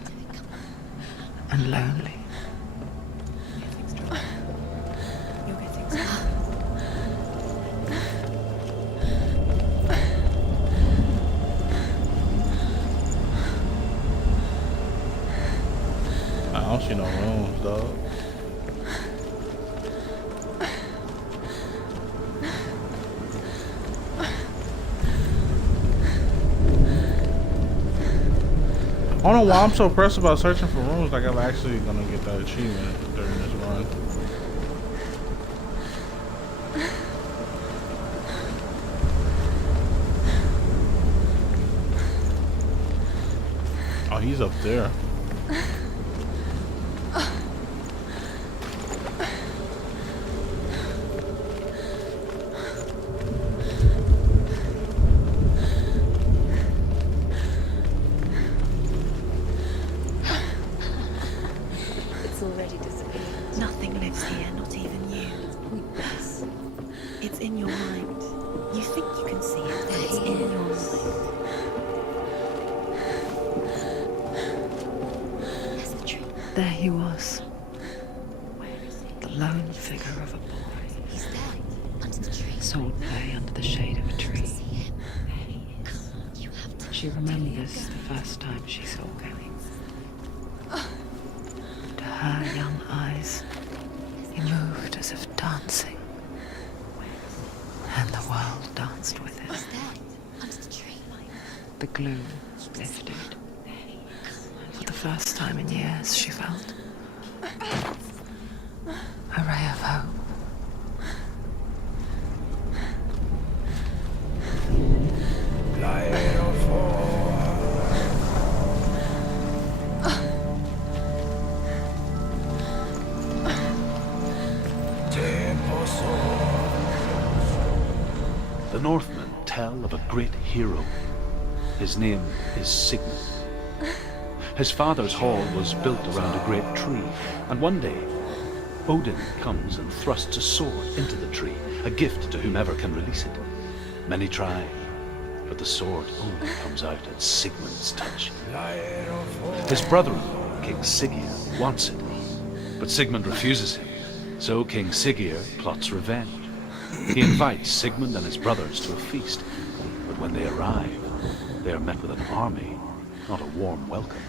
and lonely. You'll get things right. I don't see no runes, dog. I don't know why I'm so pressed about searching for runes. Like I'm actually gonna get that achievement during this run. Oh, he's up there. It's already disappeared. Nothing lives here, not even you. It's pointless. It's in your mind. You think you can see it, but There it's he in your is. mind. There's the tree. There he was, Where is it? the lone figure of a boy. He's there, under the tree. Swordplay under the shade of a tree. See him? There he is. Come on, you have to. She remembers the first time she saw him. To her young eyes, he moved as if dancing, and the world danced with him. He's there, under the tree. The gloom lifted, and for the first time in years, she felt a ray of hope. The Northmen tell of a great hero. His name is Sigmund. His father's hall was built around a great tree, and one day, Odin comes and thrusts a sword into the tree, a gift to whomever can release it. Many try, but the sword only comes out at Sigmund's touch. His brother-in-law, King Siggeir, wants it, but Sigmund refuses him, so King Siggeir plots revenge. He invites Sigmund and his brothers to a feast, but when they arrive, they are met with an army, not a warm welcome.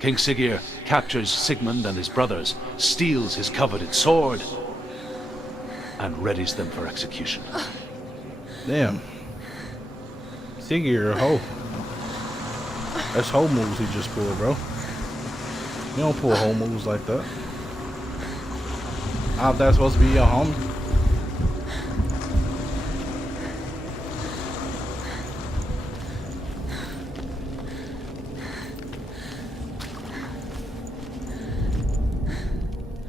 King Siggeir captures Sigmund and his brothers, steals his coveted sword, and readies them for execution. Damn. Siggeir, hoe. That's hoe moves he just pulled, bro. You don't pull hoe moves like that. I thought that's supposed to be your homie.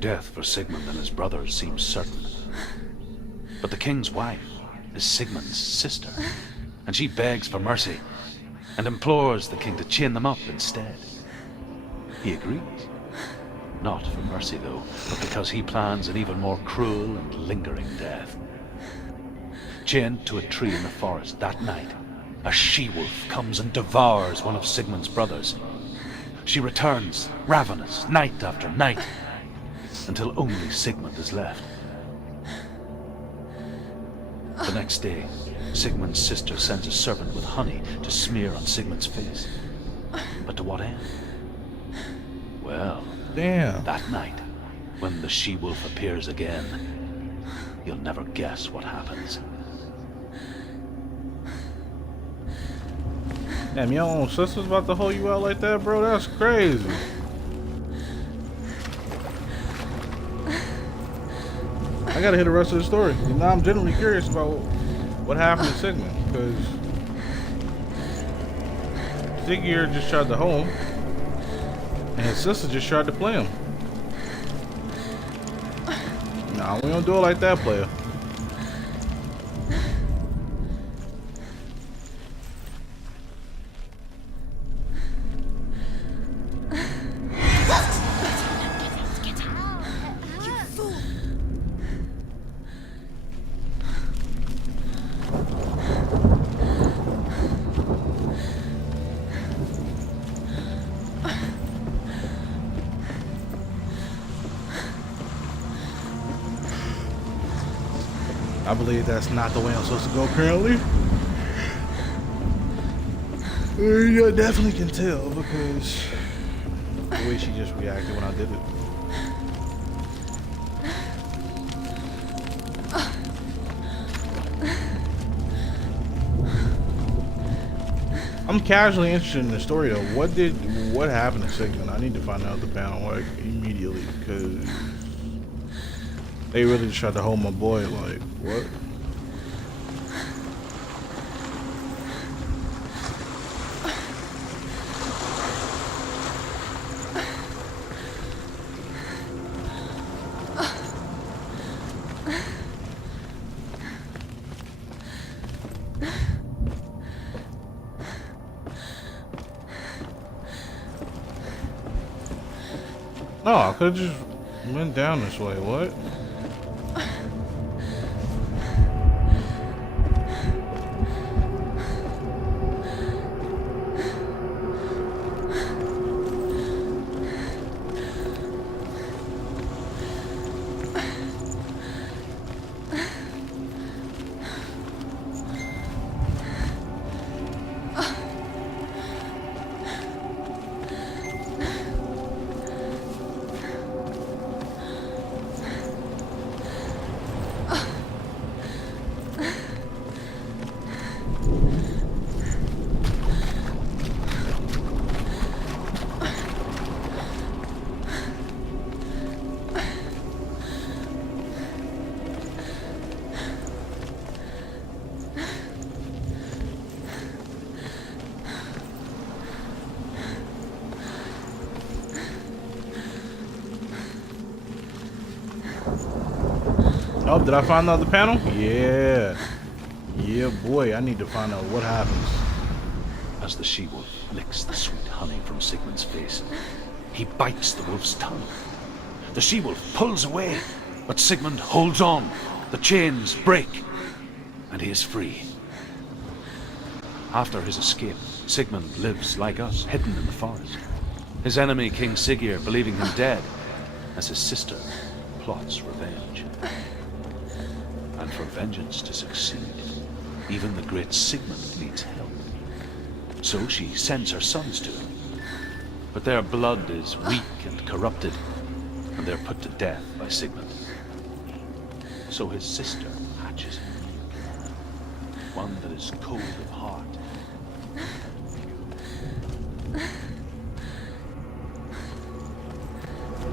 Death for Sigmund and his brothers seems certain. But the king's wife is Sigmund's sister, and she begs for mercy and implores the king to chain them up instead. He agrees. Not for mercy, though, but because he plans an even more cruel and lingering death. Chained to a tree in the forest that night, a she-wolf comes and devours one of Sigmund's brothers. She returns, ravenous, night after night, until only Sigmund is left. The next day, Sigmund's sister sends a serpent with honey to smear on Sigmund's face. But to what end? Well, Damn. that night, when the she-wolf appears again, you'll never guess what happens. Damn, your own sister's about to hold you out like that, bro? That's crazy. I gotta hear the rest of the story. Now I'm genuinely curious about what happened to Sigmund, because Siggeir just tried to hold him, and his sister just tried to play him. Nah, we don't do it like that, player. I believe that's not the way I'm supposed to go currently. You definitely can tell because the way she just reacted when I did it. I'm casually interested in the story though. What happened to Sigmund? I need to find out the panel like immediately because they really just tried to hold my boy. Like what? No, I could have just went down this way. What? Oh, did I find another panel? Yeah. Yeah, boy, I need to find out what happens. As the she-wolf licks the sweet honey from Sigmund's face, he bites the wolf's tongue. The she-wolf pulls away, but Sigmund holds on. The chains break, and he is free. After his escape, Sigmund lives like us, hidden in the forest. His enemy, King Siggeir, believing him dead, as his sister plots revenge. And for vengeance to succeed, even the great Sigmund needs help. So she sends her sons to him. But their blood is weak and corrupted, and they're put to death by Sigmund. So his sister hatches him, one that is cold of heart.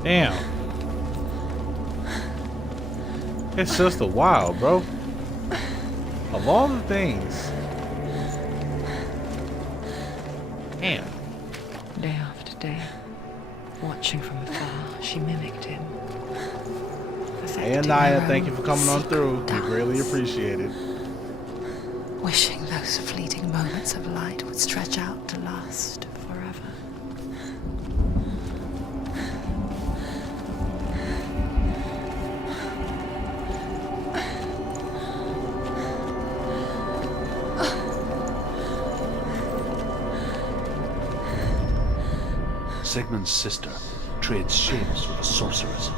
Damn. His sister wild, bro. Of all the things. Damn. Day after day, Watching from afar, she mimicked him. Hey, Perfecting Anaya, her thank you own for coming on through. We secret greatly dance. appreciate it. Wishing those fleeting moments of light would stretch out to last forever. Sigmund's sister trades shapes with a sorceress,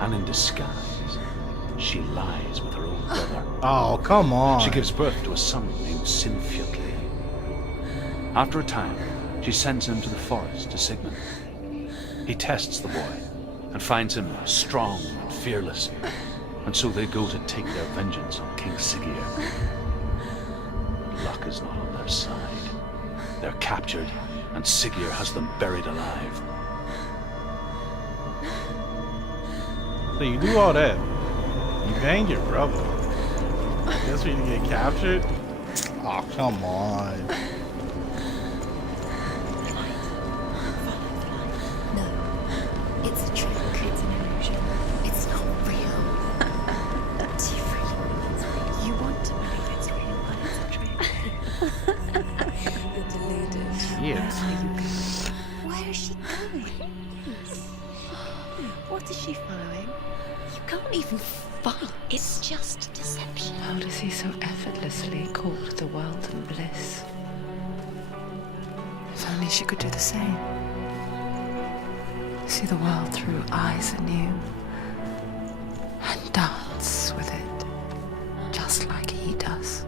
and in disguise, she lies with her own brother. Oh, come on. She gives birth to a son named Sinfjotli. After a time, she sends him to the forest to Sigmund. He tests the boy and finds him strong and fearless, and so they go to take their vengeance on King Siggeir. But luck is not on their side. They're captured, and Siggeir has them buried alive. So you do all that. You banged your brother. That's where you get captured? Oh, come on. No, it's a trick. It's an illusion. It's not real. Different. You want to believe it's real, but it's a trick. You're deluded. Yes. Where is she going? What is she following? You can't even follow. It's just deception. How does he so effortlessly court the world and bliss? If only she could do the same. See the world through eyes anew. And dance with it. Just like he does.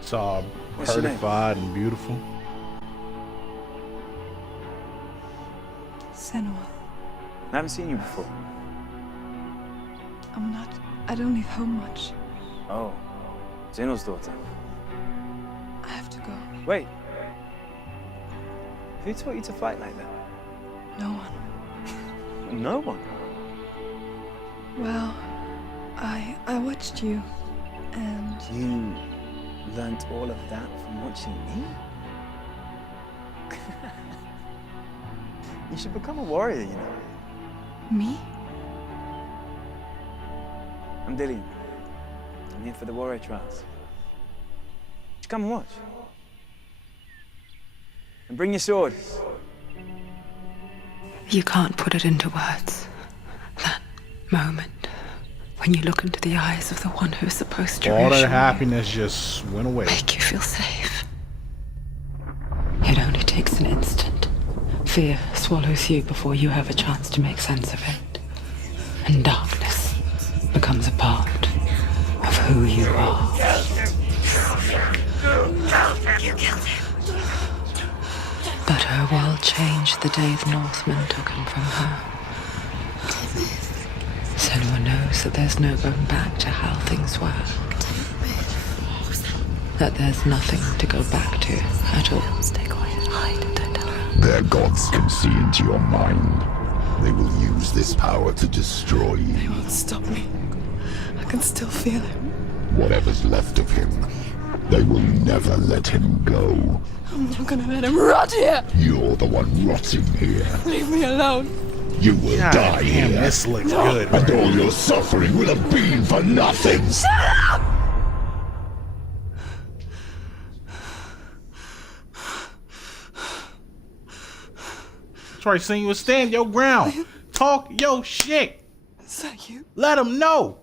It's all What's your name? certified and beautiful. Senua. I haven't seen you before. I don't leave home much. Oh, Zeno's daughter. I have to go. Wait. Who taught you to fight like that? No one. No one. Well, I watched you, and You learnt all of that from watching me? You should become a warrior, you know. me? I'm Dillian. I'm here for the warrior trials. Just come and watch. And bring your sword. You can't put it into words. That moment when you look into the eyes of the one who's supposed to All that reassure you, happiness just went away. make you feel safe. It only takes an instant. Fear swallows you before you have a chance to make sense of it. And darkness becomes a part of who you are. You killed him. But her world changed the day the Northmen took him from her. Senua knows that there's no going back to how things were. That there's nothing to go back to at all. Stay quiet. Hide. Don't tell her. Their gods can see into your mind. They will use this power to destroy you. They won't stop me. I can still feel him. Whatever's left of him, they will never let him go. I'm not gonna let him rot here. You're the one rotting here. Leave me alone. You will God die damn, here. this looks good. And all your suffering will have been for nothing. Try saying you stand your ground. Talk your shit. Is that you? Let them know.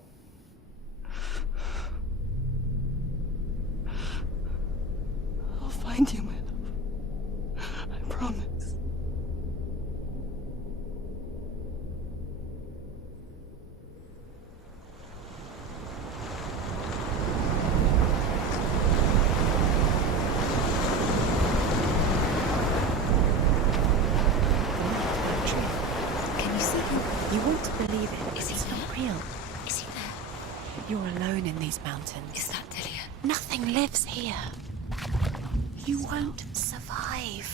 find you, my love. I promise. Can you see him? You want to believe it. Is he not real? Is he there? You're alone in these mountains. Is that Delia? Nothing lives here. You won't survive.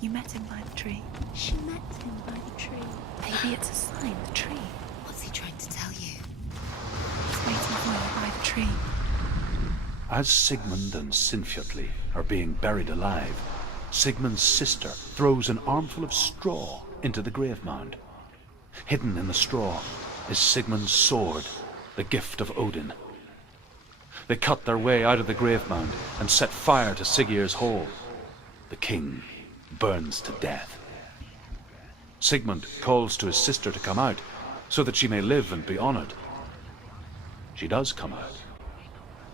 You met him by the tree. She met him by the tree. Maybe it's a sign, the tree. What's he trying to tell you? He's waiting for you by the tree. As Sigmund and Sinfjotli are being buried alive, Sigmund's sister throws an armful of straw into the grave mound. Hidden in the straw is Sigmund's sword, the gift of Odin. They cut their way out of the grave mound and set fire to Siggeir's hall. The king burns to death. Sigmund calls to his sister to come out so that she may live and be honored. She does come out,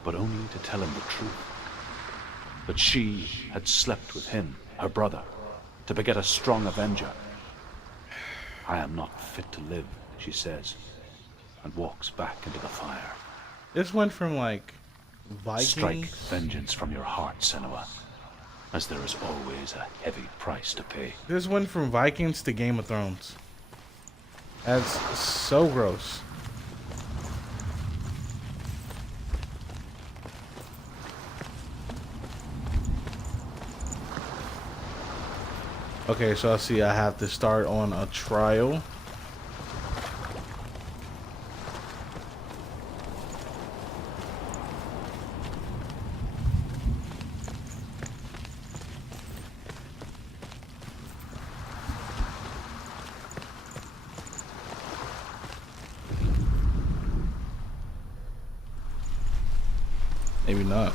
but only to tell him the truth. That she had slept with him, her brother, to beget a strong avenger. I am not fit to live, she says, and walks back into the fire. This went from like Vikings. Strike vengeance from your heart, Senua, as there is always a heavy price to pay. This went from Vikings to Game of Thrones. That's so gross. Okay, so I see I have to start on a trial. Maybe not.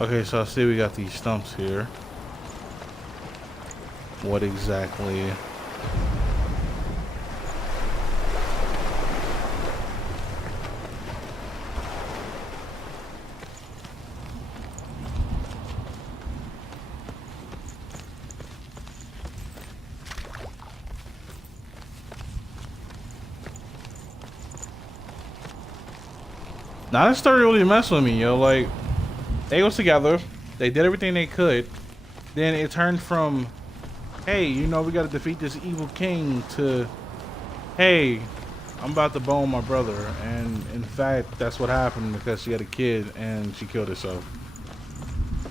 Okay, so I see we got these stumps here. What exactly? Now that started really messing with me, yo. Like, they was together, they did everything they could, then it turned from, hey, you know, we gotta defeat this evil king, to, hey, I'm about to bone my brother. And in fact, that's what happened, because she had a kid and she killed herself.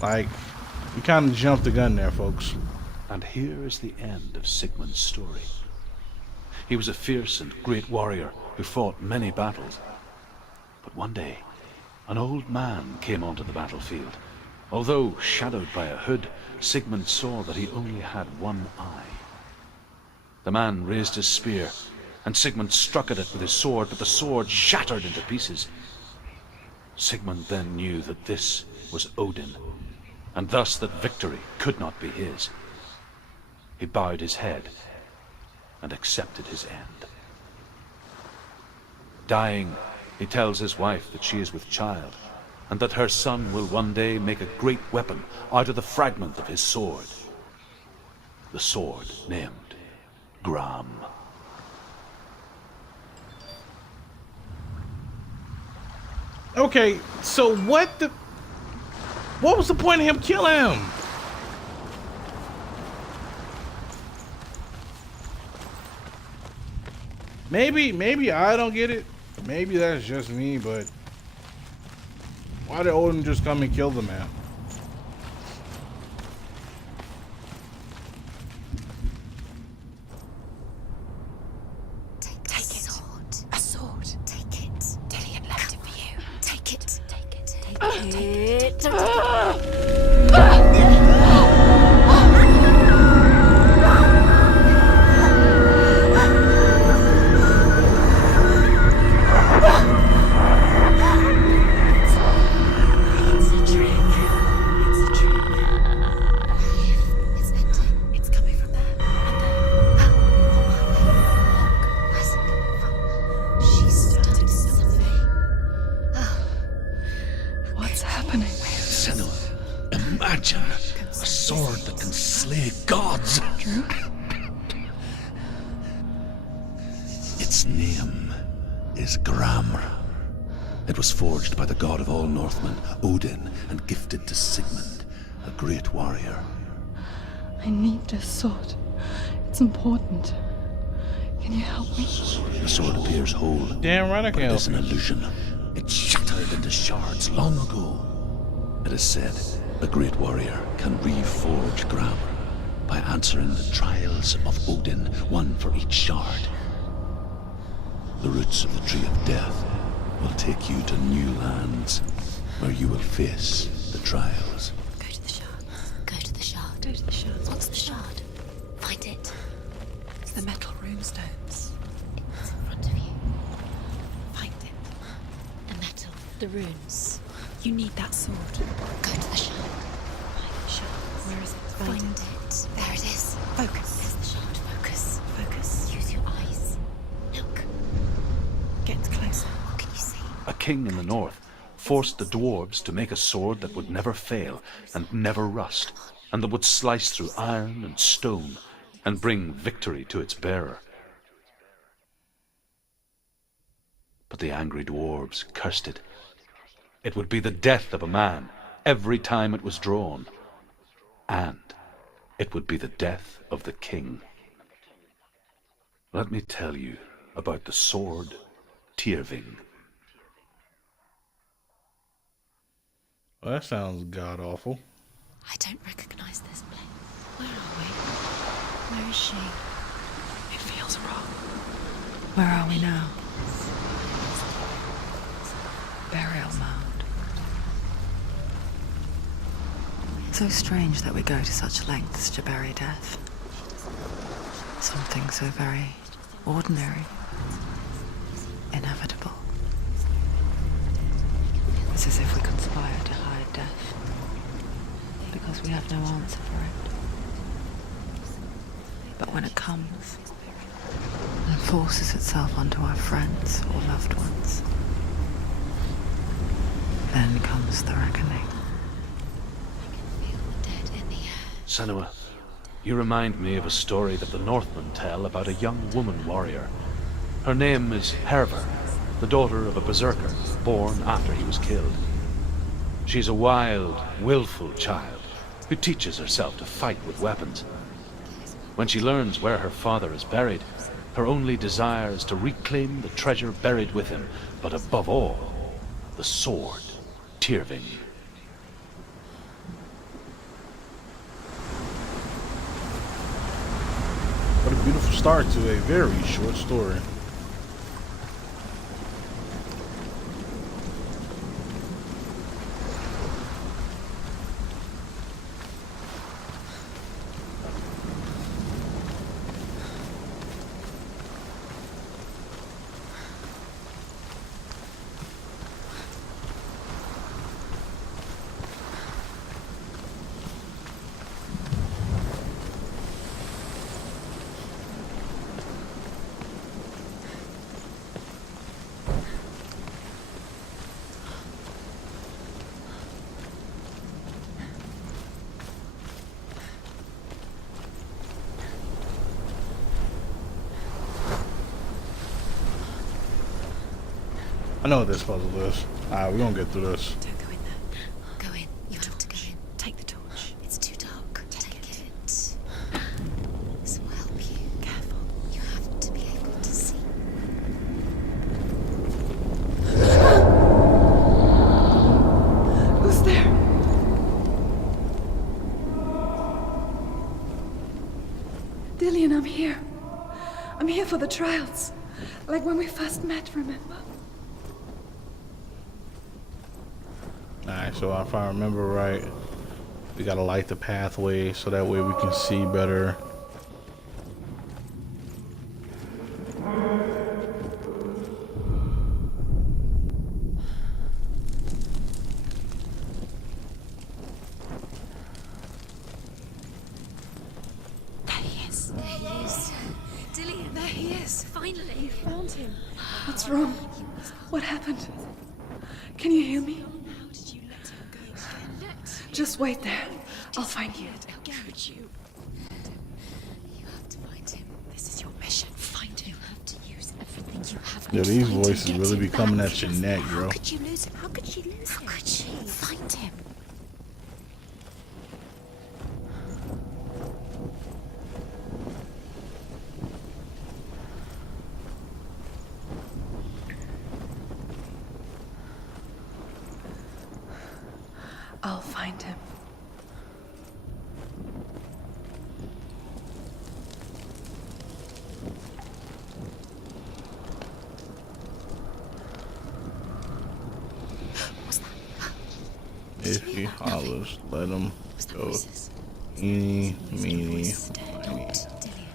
Like, you kind of jumped the gun there, folks. And here is the end of Sigmund's story. He was a fierce and great warrior who fought many battles. But one day, an old man came onto the battlefield. Although shadowed by a hood, Sigmund saw that he only had one eye. The man raised his spear, and Sigmund struck at it with his sword, but the sword shattered into pieces. Sigmund then knew that this was Odin, and thus that victory could not be his. He bowed his head and accepted his end. Dying, he tells his wife that she is with child, and that her son will one day make a great weapon out of the fragment of his sword. The sword named Gram. Okay, so what was the point of him killing him? Maybe I don't get it. Maybe that's just me, but why did Odin just come and kill the man? Take a sword. A sword. Take it. Dillian left it for you. Take it. Take it. Take it. It's a trick. happening? Senua, imagine a sword that can slay gods. Drew? Its name is Gramr. It was forged by the god of all Northmen, Odin, and gifted to Sigmund, a great warrior. I need this sword. It's important. Can you help me? The sword appears whole, Damn right I but can it help is an illusion. It shattered into shards long ago. It is said a great warrior can reforge Gramr by answering the trials of Odin, one for each shard. The roots of the Tree of Death will take you to new lands where you will face the trials. Go to the shard. Go to the shard. Go to the shard. What's the shard? Find it. It's the metal runestones. It's in front of you. Find it. The metal. The runes. You need that sword. Go to the shard. Find the shard. Where is it? Find it. There it is. Focus. There's the shard. Focus. Focus. Use your eyes. Look. Get closer. What can you see? A king in the north forced the dwarves to make a sword that would never fail and never rust, and that would slice through iron and stone and bring victory to its bearer. But the angry dwarves cursed it. It would be the death of a man every time it was drawn, and it would be the death of the king. Let me tell you about the sword Tyrving. Well, that sounds god awful. I don't recognize this place. Where are we? Where is she? It feels wrong. Where are we now? Burial mound. So strange that we go to such lengths to bury death. Something so very ordinary, inevitable. It's as if we conspire to hide death, because we have no answer for it. But when it comes and forces itself onto our friends or loved ones, then comes the reckoning. Dead in the air. Senua, you remind me of a story that the Northmen tell about a young woman warrior. Her name is Hervor, the daughter of a berserker born after he was killed. She's a wild, willful child who teaches herself to fight with weapons. When she learns where her father is buried, her only desire is to reclaim the treasure buried with him, but above all, the sword, Tyrving. What a beautiful start to a very short story. I know what this puzzle is. Alright, we're gonna get through this. Don't go in there. Go in. You have to go in. Take the torch. It's too dark. Take it. This will help you. Careful. You have to be able to see. Who's there? Dillian, I'm here. I'm here for the trials. Like when we first met, remember? Alright, so if I remember right, we gotta light the pathway so that way we can see better. There he is. There he is. Dillian, there he is. Finally. Found him. What's wrong? What happened? Can you hear me? How did you let him go? Just wait there. I'll find you. Encourage you. You have to find him. This is your mission. Find him. You have to use everything you have. Yo, and these find him. voices Get really him be coming back. at your neck, bro. How could you lose him? How could she lose him? How could she? Find him. I'll find him. What's that? If he hollers, let him What's the go. voices? Eeny, meeny, Not miny. Dillian.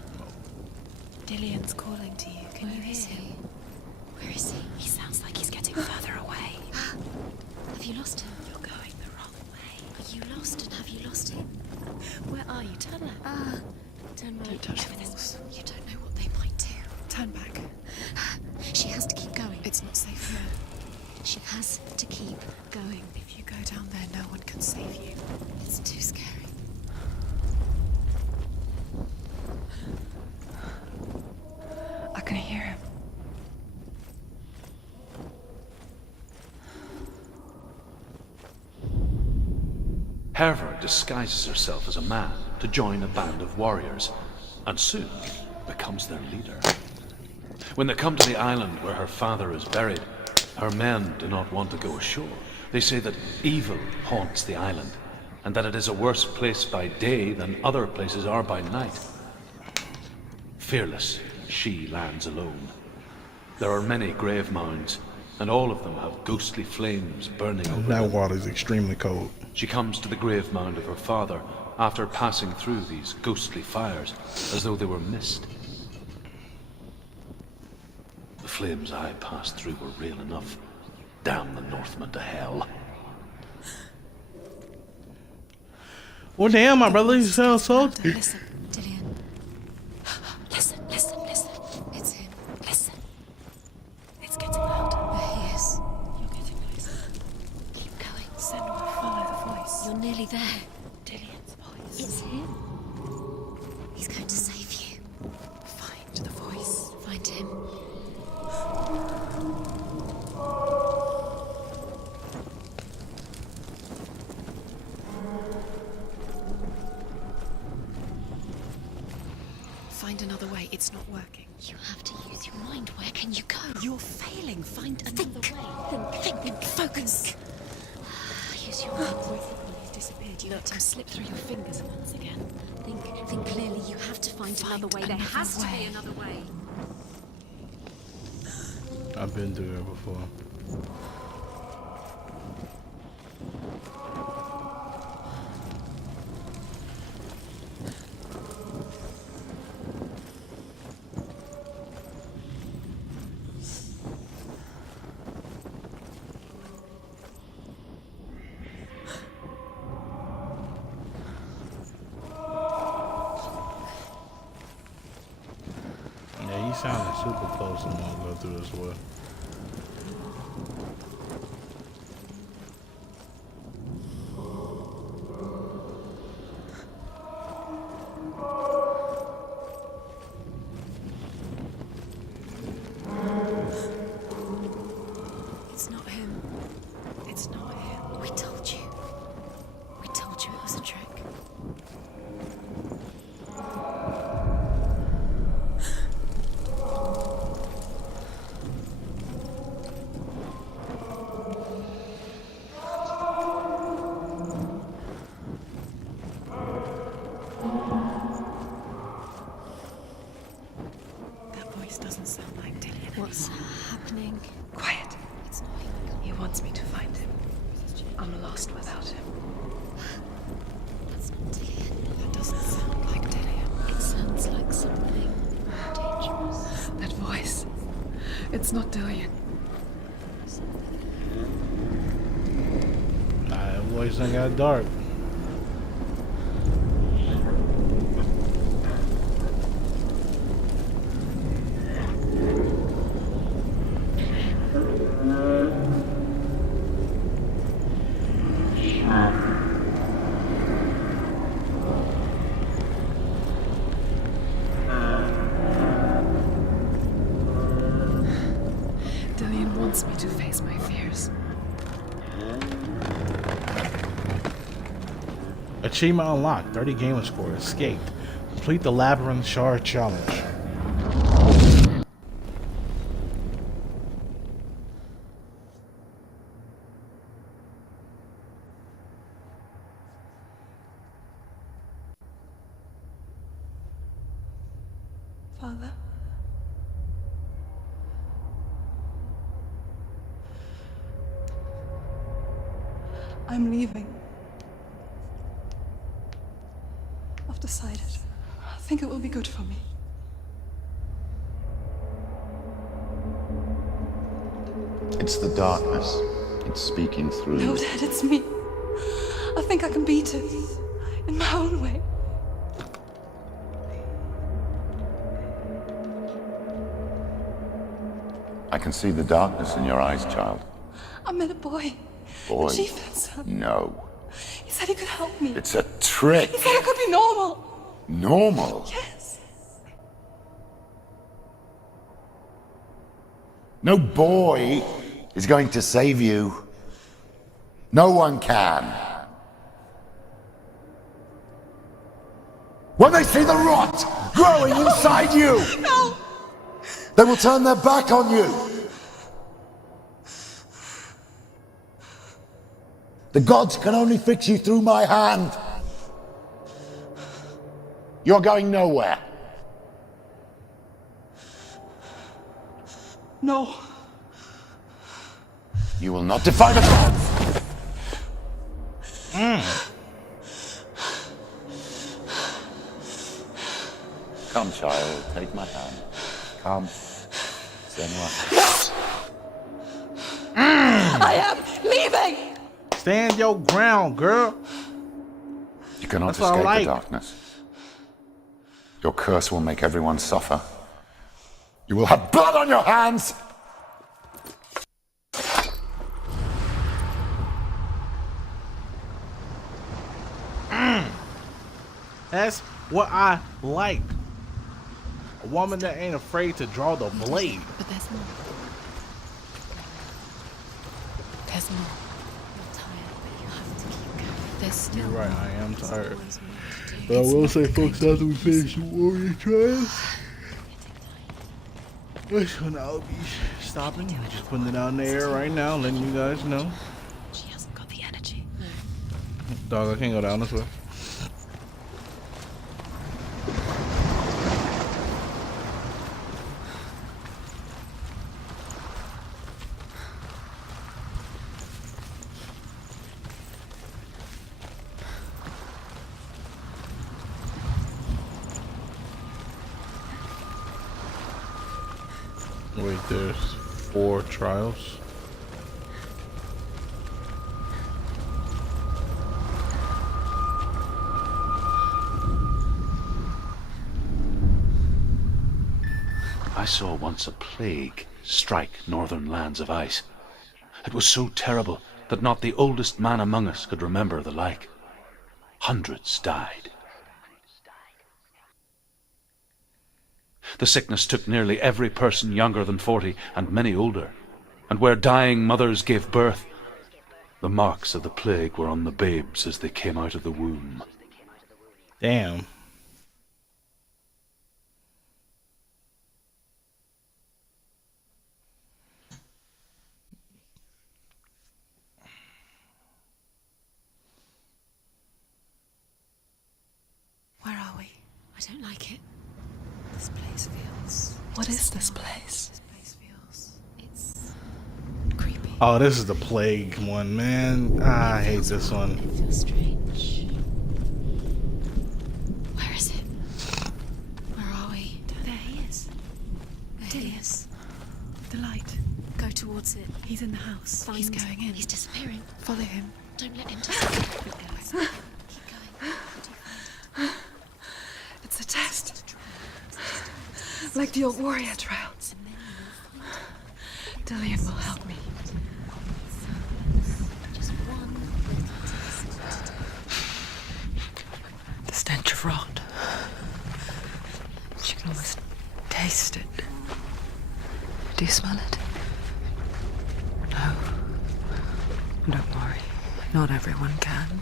Dillian's calling to you. Can you hear him? Where is he? He sounds like he's getting further away. Have you lost him? You're going the wrong way. Are you lost, and have you lost him? Where are you? Turn left. Turn right. Don't touch the Over this- walls. You don't know what they might do. Turn back. She has to keep going. It's not safe here. She has to keep going. If you go down there, no one can save you. It's too scary. I can hear him. Herva disguises herself as a man to join a band of warriors, and soon becomes their leader. When they come to the island where her father is buried, her men do not want to go ashore. They say that evil haunts the island, and that it is a worse place by day than other places are by night. Fearless, she lands alone. There are many grave mounds, and all of them have ghostly flames burning over That them. water is extremely cold. She comes to the grave mound of her father after passing through these ghostly fires as though they were mist. The flames I passed through were real enough. Damn the Northmen to hell. Well, damn, my brother, you sound salty. Listen, Dillian. Listen, listen, listen. It's him. Listen. It's getting louder. There he is. You're getting closer. Keep going. Senua, follow the voice. You're nearly there. Dillian's voice. It's him. He's going to save you. Find the voice. Find him. Find another way. It's not working. You have to use your mind. Where can you go? You're failing. Find another way. Think. Focus. Use your mind. He's disappeared. You let him slip through your fingers once again. Think clearly. You have to find another way. There has to be another way. I've been through it before. Yeah, he sounded super close and won't go through this way. It's not him. It's not him. We told you. We told you it was a trick. That voice doesn't sound like Dillian. What's happening? Quiet. It's not him. He wants me to find him. I'm lost without him. That's not Dillian. That doesn't sound like Dillian. It sounds like something dangerous. That voice. It's not Dillian. Nah, that voice ain't got dark. face my fears. Achievement unlocked. 30 gamer score. Escaped. Complete the labyrinth shard challenge. Father? I'm leaving. I've decided. I think it will be good for me. It's the darkness. It's speaking through No, you. Dad, it's me. I think I can beat it. In my own way. I can see the darkness in your eyes, child. I met a boy. Boy. The chief and son. No. He said he could help me. It's a trick. He said I could be normal. Normal. Yes. No boy is going to save you. No one can. When they see the rot growing inside you, No! they will turn their back on you. The gods can only fix you through my hand. You're going nowhere. No. You will not defy the gods. Come, child, take my hand. Come. Senua. I am leaving! Stand your ground, girl. You cannot That's what I escape like. the darkness. Your curse will make everyone suffer. You will have blood on your hands! That's what I like. A woman that ain't afraid to draw the blade. But there's more. There's more. You're tired, but you have to keep going. There's still You're right, more. I am There's tired. always more to do. But I It's will not say, going folks, to after we be finish the easy. warrior trials, this one I'll be stopping. Just putting it out in the air right now, letting you guys know. She hasn't got the energy. Dog, I can't go down this way. Wait, there's 4 trials. I saw once a plague strike northern lands of ice. It was so terrible that not the oldest man among us could remember the like. Hundreds died. The sickness took nearly every person younger than 40 and many older. And where dying mothers gave birth, the marks of the plague were on the babes as they came out of the womb. Damn. Where are we? I don't like it. This place feels... What is this place? This place feels... It's... creepy. Oh, this is the plague one, man. I hate this one. It feels strange. Where is it? Where are we? There he is. There he is. The light. Go towards it. He's in the house. Find He's going in. He's disappearing. Follow him. Don't let him disappear. Keep going. Keep going. How do you find it? It's a test. Like the old warrior trials. And then you will find it. Dillian will help me. Just one little test to do. The stench of rot. She can almost taste it. Do you smell it? No. Don't worry, not everyone can.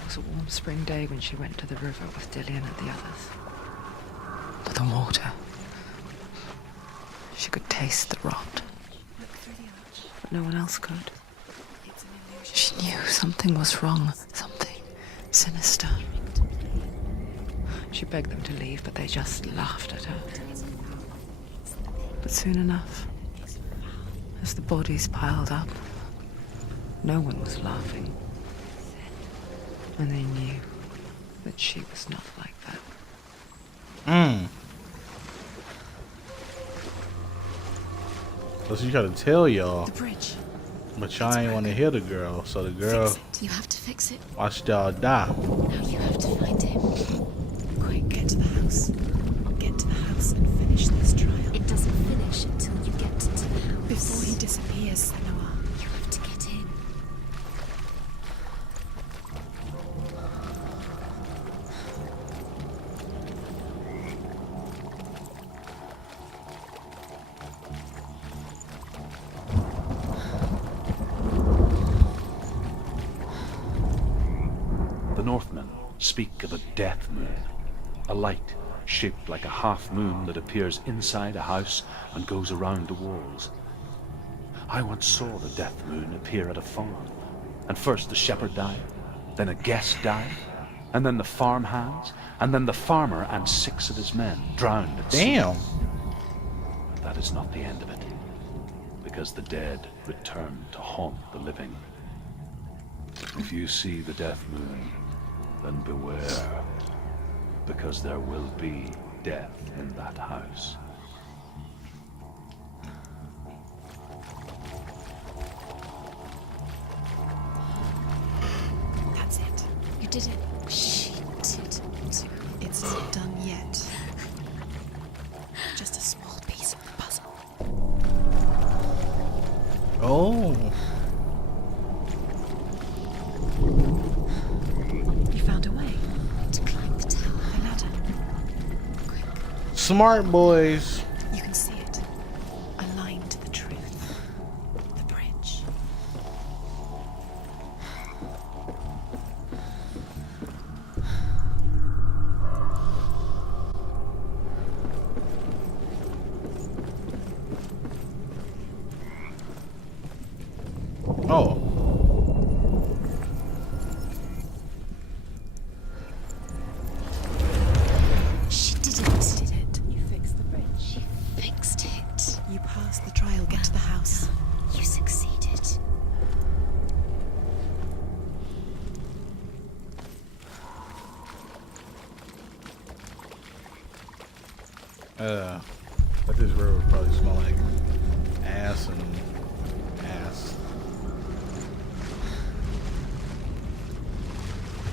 It was a warm spring day when she went to the river with Dillian and the others. But the water... She could taste the rot. But no one else could. She knew something was wrong, something sinister. She begged them to leave, but they just laughed at her. But soon enough, as the bodies piled up, no one was laughing. And they knew that she was not like that. So she tried to tell y'all, The bridge. but y'all ain't want to hear the girl. So the girl Fix it. You have to fix it. watched y'all die. Now you have to find him. Quick, get to the house. Get to the house and finish this trial. It doesn't finish until you get to the house. Before he disappears, Senua. You have to get in. The Northmen speak of a death moon, a light shaped like a half moon that appears inside a house and goes around the walls. I once saw the death moon appear at a farm, and first the shepherd died, then a guest died, and then the farmhands, and then the farmer and 6 of his men drowned at sea. Damn. But that is not the end of it, because the dead return to haunt the living. If you see the death moon, then beware, because there will be death in that house. That's it. You did it. She did too. It's not done yet. Just a small piece of the puzzle. Oh. You found a way to climb the tower, the ladder. Quick. Smart boys. You can see it. Aligned to the truth. The bridge. Oh. She did it. You fixed the bridge. She fixed it. You passed the trial. Get to the house. You succeeded. But this river would probably smell like ass and ass.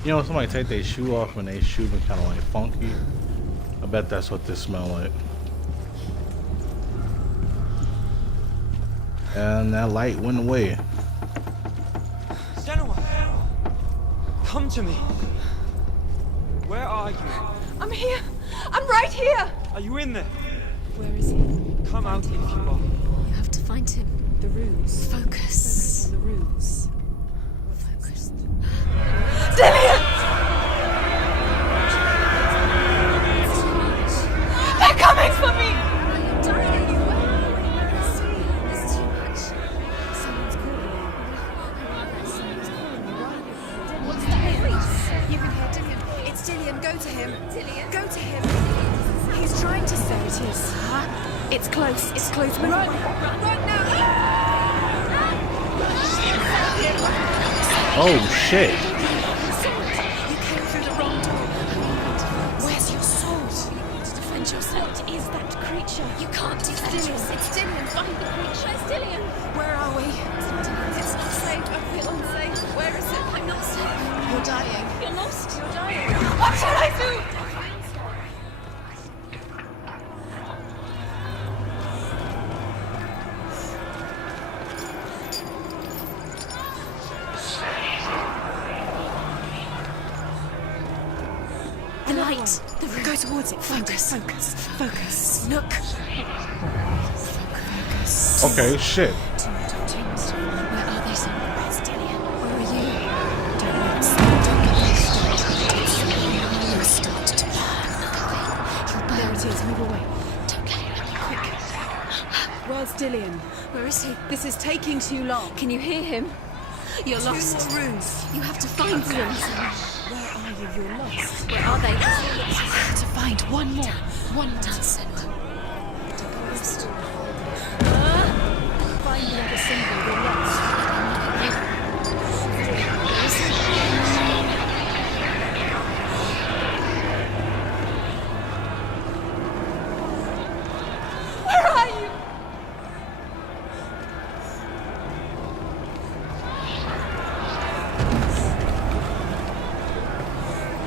You know, somebody take their shoe off and they shoe been kind of like funky. I bet that's what this smell like. And that light went away. Senua! Come to me! Where are you? I'm here. I'm right here. Are you in there? Where is he? Come out if you are. You have to find him. The runes. Focus. On the runes. Focus. Dillian! They're coming for me! Are you dying? It's too much. Someone's calling you. Someone's calling you. Run. What's that voice? You can hear Dillian. It's Dillian. Go to him. Dillian? Go to him. He's trying to say it is. It's close. It's close. Run. Run now. Oh shit. You came through the wrong door. Where's your sword? You need to defend yourself. What is that creature? You can't defend yourself. It's Dillian. Find the creature. Where's Dillian? Where are we? It's not safe. I feel unsafe. Where is it? I'm not safe. You're dying. You're lost. You're dying. What shall I do? The light. The room. Go towards it. Focus. Focus. Focus. Look. Focus. Okay, shit. Too much. Dillian. Where is he? This is taking too long. Can you hear him? You're lost. Two more rooms. You have to find them. Where are you? You're lost. Where are they? I have to find one more. One more. Senua. Lost. Find the other symbol. You're lost. Where are you?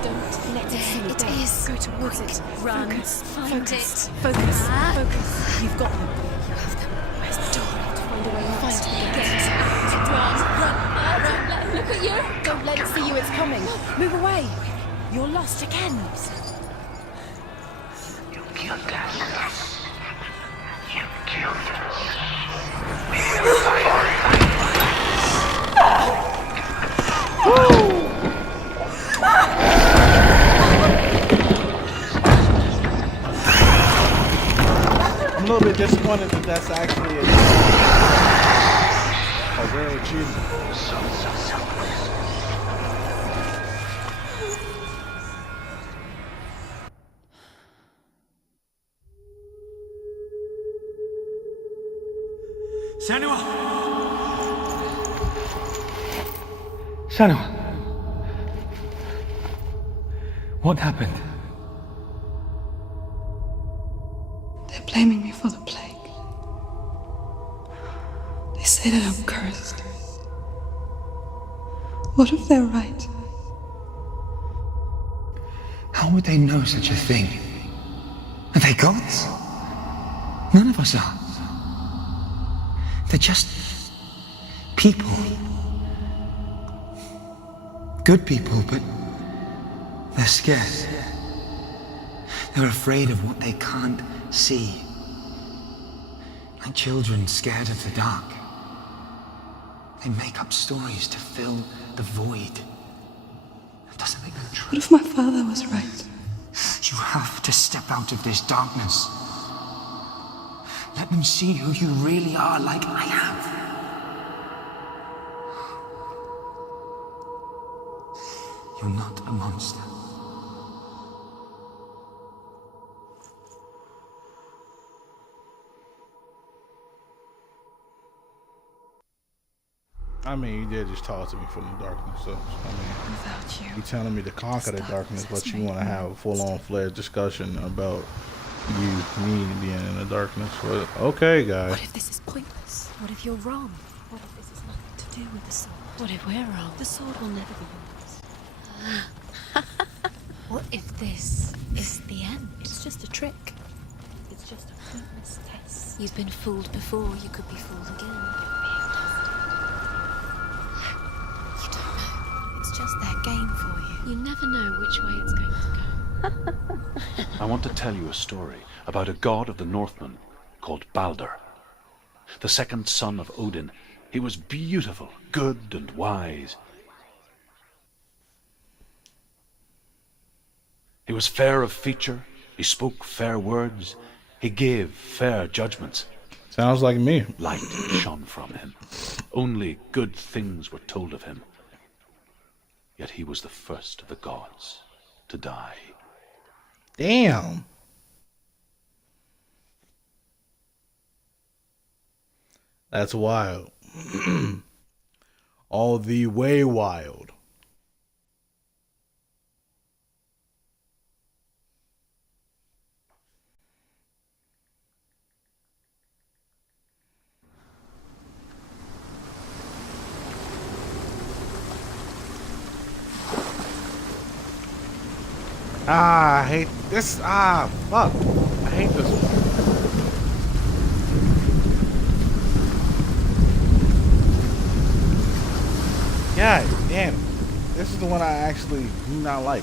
Don't let it see you. It Don't. is. Go towards it. Run. Focus. Find Focus. it. Focus. Ah. Focus. You've got them. You have them. Where's the door? Find a way out. Find the Get gate. out. Run. Run. Don't let him look at you. Don't let it see you. It's coming. Move away. You're lost again. You killed us. You killed us. We will fight. I'm a little bit disappointed that that's actually a rare achievement. Senua! Senua! What happened? They're blaming me for the plague. They say that I'm cursed. What if they're right? How would they know such a thing? Are they gods? None of us are. They're just people. Good people, but they're scared. They're afraid of what they can't see. Like children scared of the dark. They make up stories to fill the void. That doesn't make them true. What if my father was right? You have to step out of this darkness. Let them see who you really are, like I have. You're not a monster. I mean, you did just talk to me from the darkness, so I mean, Without you. you telling me to conquer the darkness, but you want to have a full-on fledged discussion about me being in the darkness. But okay, guys. What if this is pointless? What if you're wrong? What if this has nothing to do with the sword? What if we're wrong? The sword will never be yours. What if this is the end? It's just a trick. It's just a pointless test. You've been fooled before. You could be fooled again. You don't know. It's just their game for you. You never know which way it's going to go. I want to tell you a story about a god of the Northmen called Balder. The second son of Odin. He was beautiful, good, and wise. He was fair of feature. He spoke fair words. He gave fair judgments. Sounds like me. Light shone from him. Only good things were told of him. Yet he was the first of the gods to die. Damn. That's wild. All the way wild. I hate this. Fuck. I hate this one. God damn. This is the one I actually do not like.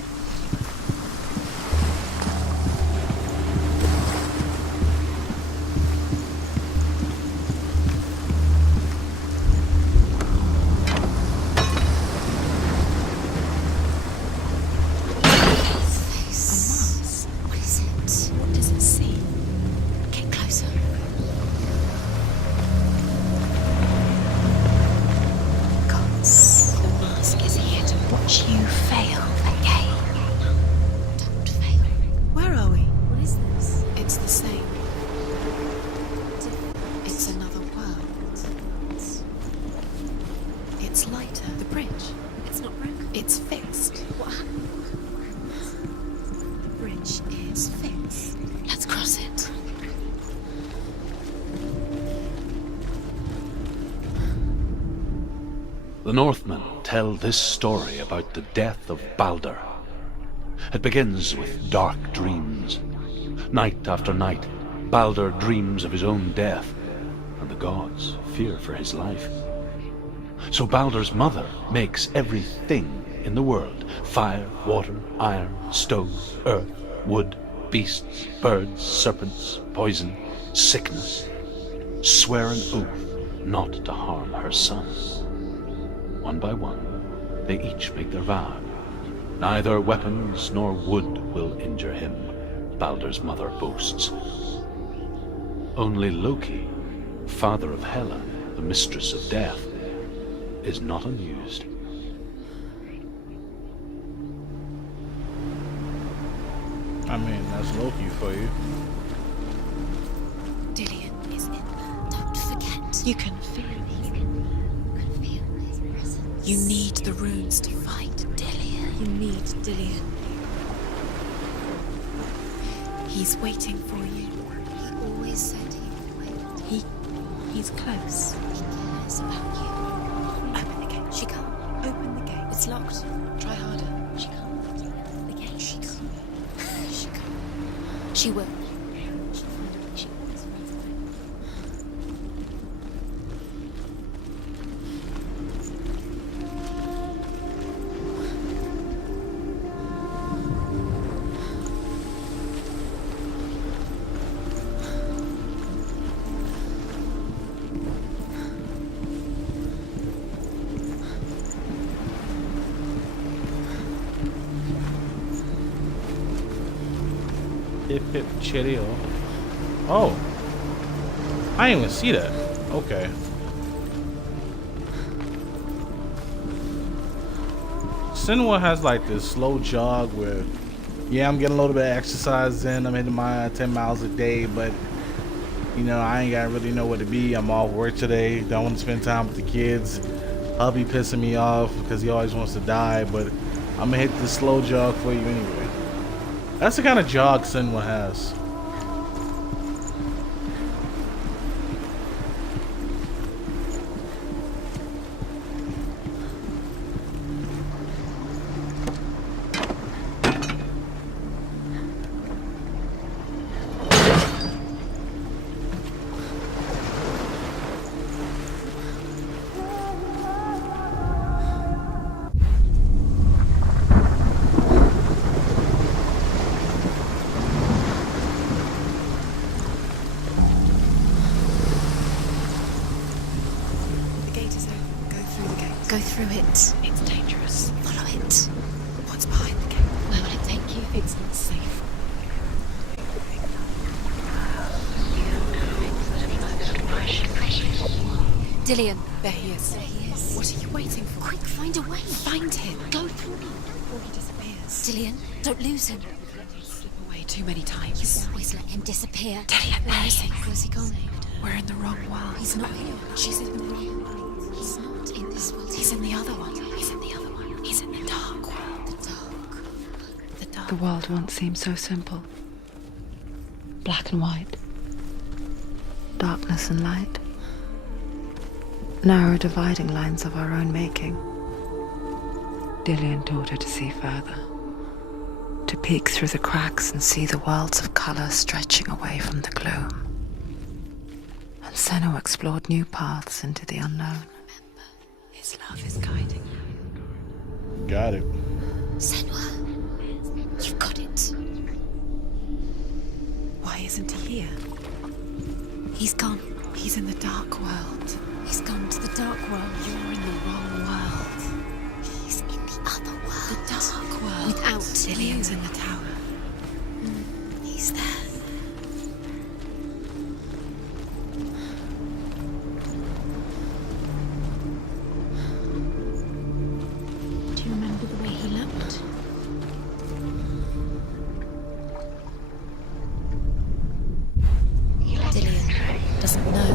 bridge. It's not broken. It's fixed. What happened? The bridge is fixed. Let's cross it. The Northmen tell this story about the death of Baldur. It begins with dark dreams. Night after night, Baldur dreams of his own death, and the gods fear for his life. So Baldur's mother makes everything in the world: fire, water, iron, stone, earth, wood, beasts, birds, serpents, poison, sickness, swear an oath not to harm her son. One by one, they each make their vow. Neither weapons nor wood will injure him, Baldur's mother boasts. Only Loki, father of Hela, the mistress of death, is not amused. I mean, that's Loki for you. Dillion is in there. Don't forget. You can feel him. You need the runes to fight Dillion. You need Dillion. He's waiting for you. He always said he would wait. He's close. He cares about you. Open the gate. She can't. Open the gate. It's locked. Try harder. She can't. The gate. She can't. She can't. She will. She'll find a way. She always finds a way. Hip hip cheerio. Oh. I didn't even see that. Okay. Senua has like this slow jog where, yeah, I'm getting a little bit of exercise in. I'm hitting my 10 miles a day, but you know, I ain't got really nowhere to be. I'm off work today. Don't want to spend time with the kids. Hubby pissing me off because he always wants to die, but I'm gonna hit the slow jog for you anyway. That's the kind of jog Senua has. Go through it. It's dangerous. Follow it. What's behind the gate? Where will it take you? It's not safe. Dillion, there he is. There he is. What are you waiting for? Quick, find a way. Find him. Go through him before he disappears. Dillion, don't lose him. You've let him slip away too many times. You always let him disappear. Dillion, where is he? Where's he gone? We're in the wrong world. He's not here. She's in the wrong world. He's not in this world. He's in the other one. He's in the other one. He's in the dark world. The dark. The dark. The world once seemed so simple. Black and white. Darkness and light. Narrow dividing lines of our own making. Dillion taught her to see further. To peek through the cracks and see the worlds of color stretching away from the gloom. And Senua explored new paths into the unknown. His love is guiding her. Got it. Senua, you've got it. Why isn't he here? He's gone. He's in the dark world. He's gone to the dark world. You're in the wrong world. He's in the other world. The dark world. Without Dillion's you. in the tower. He's there. Do you remember the way he looked? Dillion doesn't know.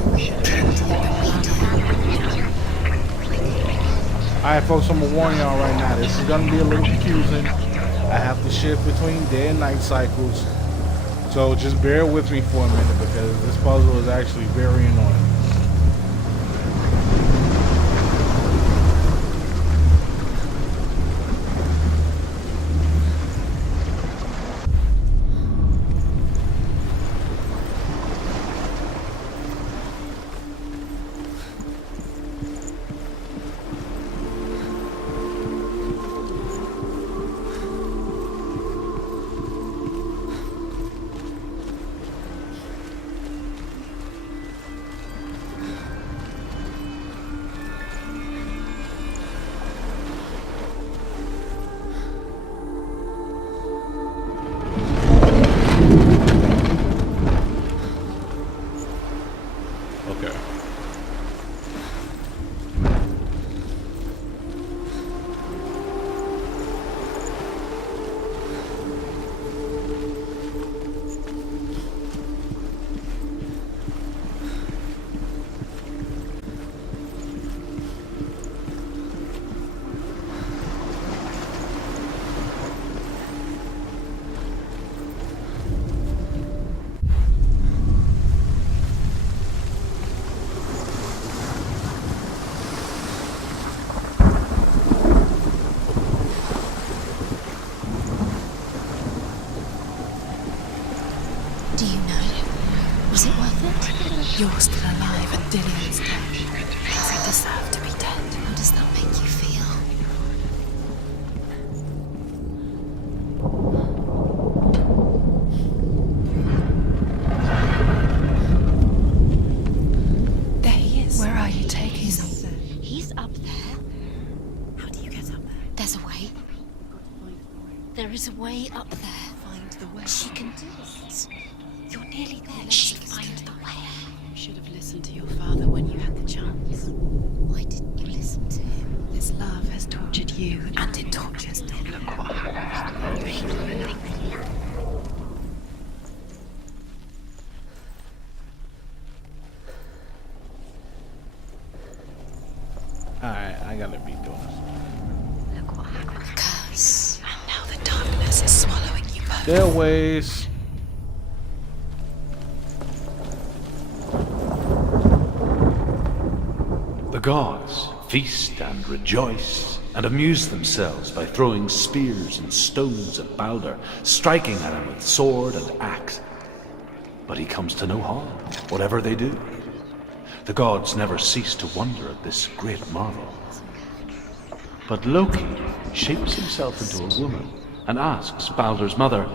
Alright folks, I'm gonna warn y'all right now, this is gonna be a little confusing. I have to shift between day and night cycles. So just bear with me for a minute because this puzzle is actually very annoying. Okay. Do you know? Was it worth it? You're still alive and Dillian's dead. Does he deserve to be dead? How does that make you feel? There he is. Where are you taking him? He's up there. How do you get up there? There's a way. There is a way up there. Find the way. She can do it. You're nearly there. She find the way. You should have listened to your father when you had the chance. Why didn't you listen to him? This love has tortured you, and it tortures me. Look what happened. Alright, I gotta be doing this. Look what happened. Curse. And now the darkness is swallowing you both. Their ways. The gods feast and rejoice and amuse themselves by throwing spears and stones at Baldur, striking at him with sword and axe. But he comes to no harm, whatever they do. The gods never cease to wonder at this great marvel. But Loki shapes himself into a woman and asks Baldur's mother,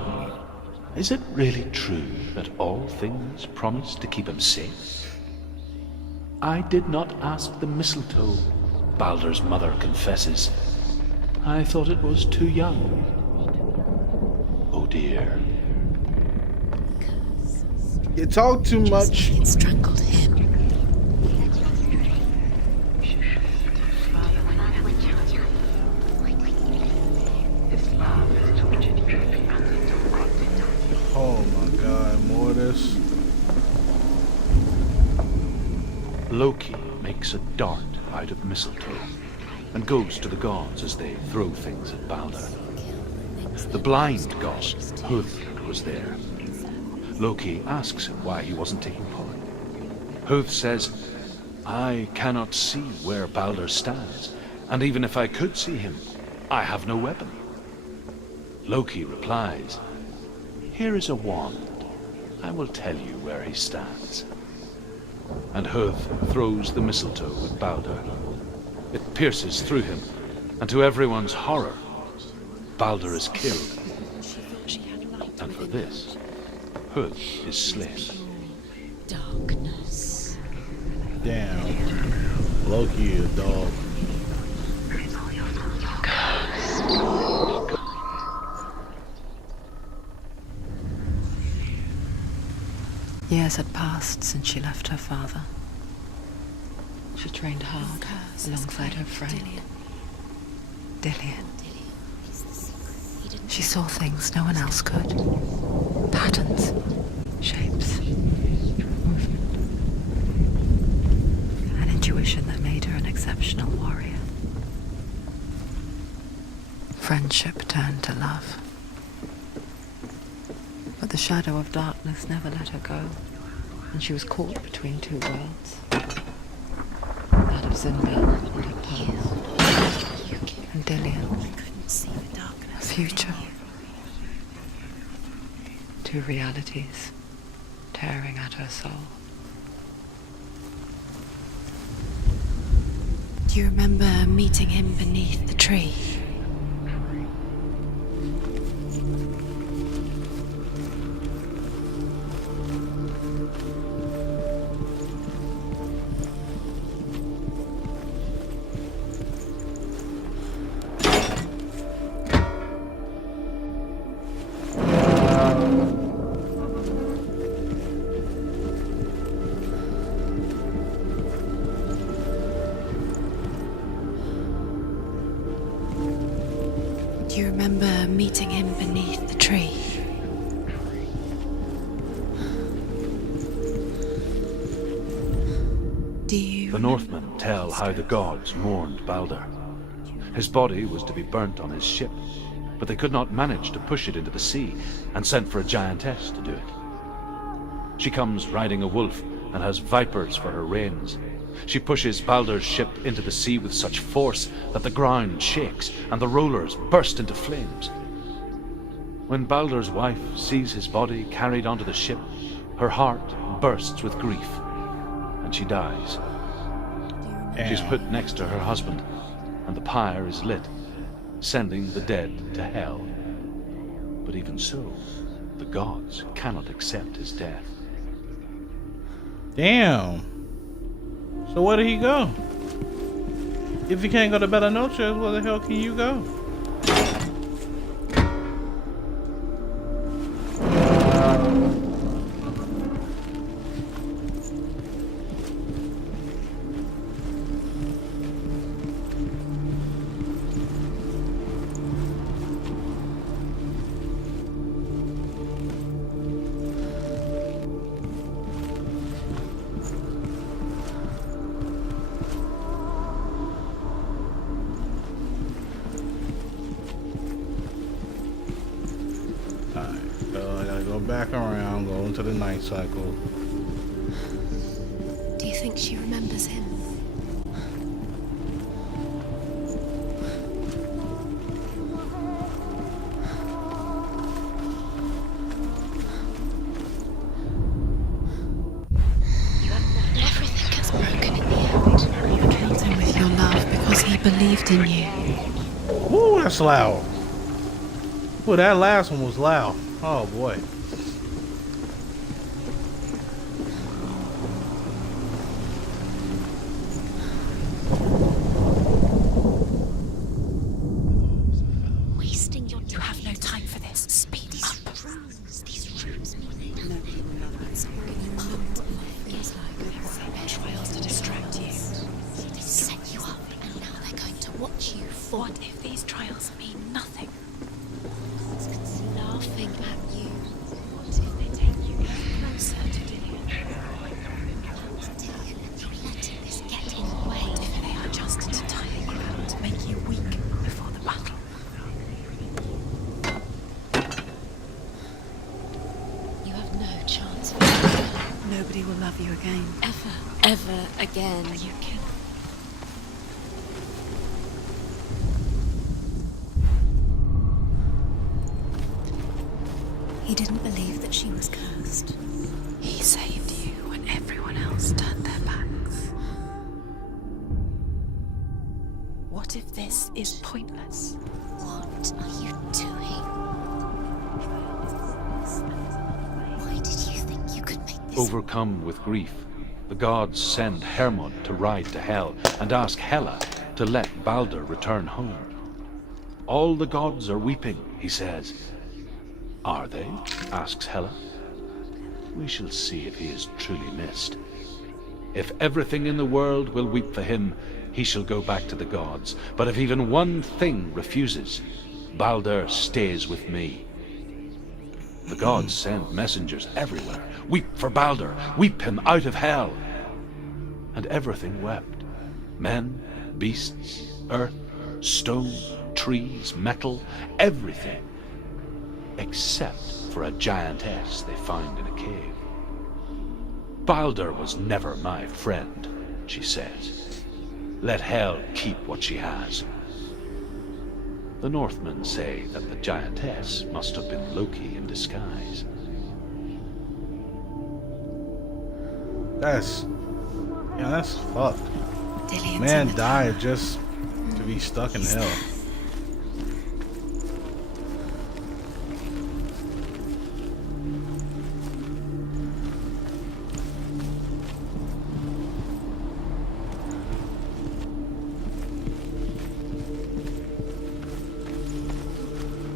"Is it really true that all things promise to keep him safe?" "I did not ask the mistletoe," Baldur's mother confesses. "I thought it was too young." Oh dear. You talk too much. It strangled him. Oh my god, more of this. Loki makes a dart out of mistletoe and goes to the gods as they throw things at Baldur. The blind god, Huth, was there. Loki asks him why he wasn't taking part. Huth says, "I cannot see where Baldur stands, and even if I could see him, I have no weapon." Loki replies, "Here is a wand. I will tell you where he stands." And Huth throws the mistletoe at Baldur. It pierces through him, and to everyone's horror, Baldur is killed. And for this, Huth is slain. Darkness. Damn. Loki a dog. Years had passed since she left her father. She trained hard alongside her friend, Dillian. She saw things no one else could. Patterns, shapes, movement. An intuition that made her an exceptional warrior. friendship turned to love. But the shadow of darkness never let her go, and she was caught between two worlds. That of Zinbel and her pearl, and Dillian, a future. Two realities tearing at her soul. Do you remember meeting him beneath the tree? Do you remember meeting him beneath the tree? Do you... The Northmen tell how the gods mourned Baldur. His body was to be burnt on his ship, but they could not manage to push it into the sea, and sent for a giantess to do it. She comes riding a wolf and has vipers for her reins. She pushes Baldur's ship into the sea with such force that the ground shakes and the rollers burst into flames. When Baldur's wife sees his body carried onto the ship, her heart bursts with grief, and she dies. She's put next to her husband, and the pyre is lit, sending the dead to hell. But even so, the gods cannot accept his death. Damn. So where did he go? If you can't go to Bella Noches, where the hell can you go? Back around, go into the night cycle. Do you think she remembers him? Everything gets broken in the end. You killed him with your love because he believed in you. Ooh, that's loud. Well, that last one was loud. Oh boy. You have no time for this. Speed up. These rooms mean feels like trials to distract you. They set you up, and now they're going to watch you fall. What if these trials mean nothing? Laughing at you. What if they take you closer to Dillian? Dillian, and you're letting this get in the way. What if they are just to tire you out, to make you weak before the battle? You have no chance. Nobody will love you again. Ever again. You can. He didn't believe that she was cursed. He saved you when everyone else turned their backs. What if this is pointless? What are you doing? Why did you think you could make this? Overcome with grief, the gods send Hermod to ride to Hell and ask Hela to let Baldur return home. All the gods are weeping, he says. Are they? Asks Hela. We shall see if he is truly missed. If everything in the world will weep for him, he shall go back to the gods. But if even one thing refuses, Baldur stays with me. The gods send messengers everywhere. Weep for Baldur, weep him out of hell. And everything wept. Men, beasts, earth, stone, trees, metal, everything. Except for a giantess they find in a cave. Baldur was never my friend, she says. Let Hell keep what she has. The Northmen say that the giantess must have been Loki in disguise. That's fucked. Dillian's in Man the died just to be stuck in hell.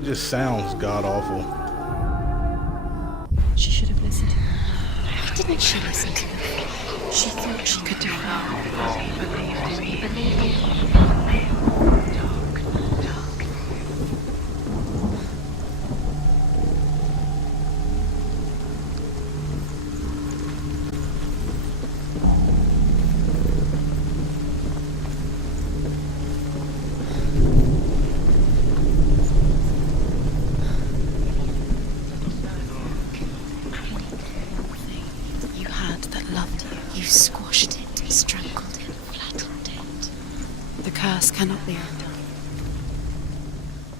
It just sounds god awful. She should have listened to her. Why didn't she listen to her? She thought she could do it. He believed in me. Dark. You had that loved you. You squashed it, strangled it, flattened it. The curse cannot be undone.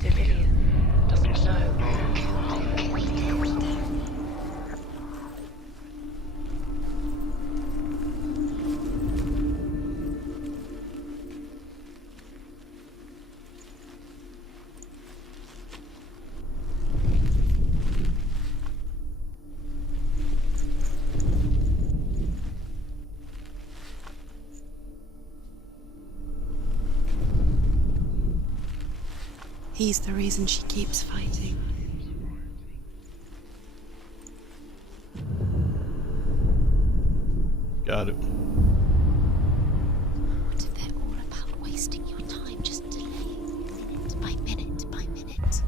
Dillian doesn't know. He's the reason she keeps fighting. Got it. What if they're all about wasting your time, just delaying minute by minute by minute?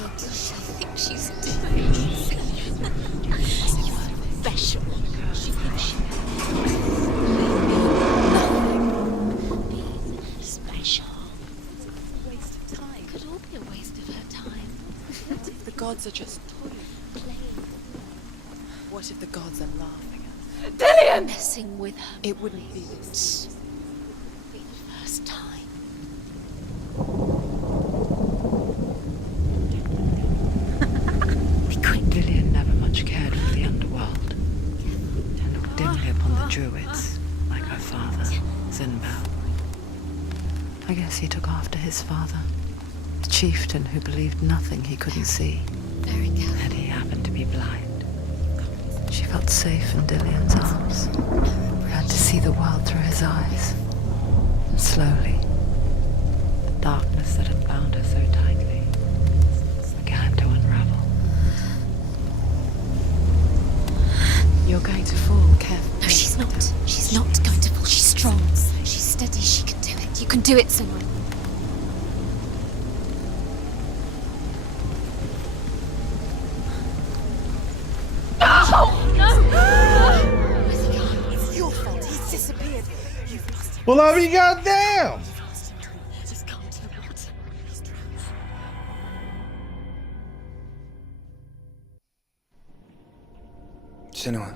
What does she think she's doing? You're special. She thinks she nothing. Being special. Waste of time. Could all be a waste of her time. What if the gods are just toying? Playing. What if the gods are laughing at us? Dillian! Messing with her. It wouldn't be this. Be the first time. Dillian never much cared for the underworld, and looked dimly upon the druids, like her father, Zinbao. I guess he took after his father, the chieftain who believed nothing he couldn't see, Very good. and he happened to be blind. She felt safe in Dillian's arms, had to see the world through his eyes. And slowly, the darkness that had bound her so tightly began to unravel. You're going to fall, careful. No, she's not. She's not going to fall. She's strong. She's steady. She can do it. You can do it, Senua. It's your fault. He's disappeared. You've lost him. Well, I mean, goddamn. Just come to the water. Senua,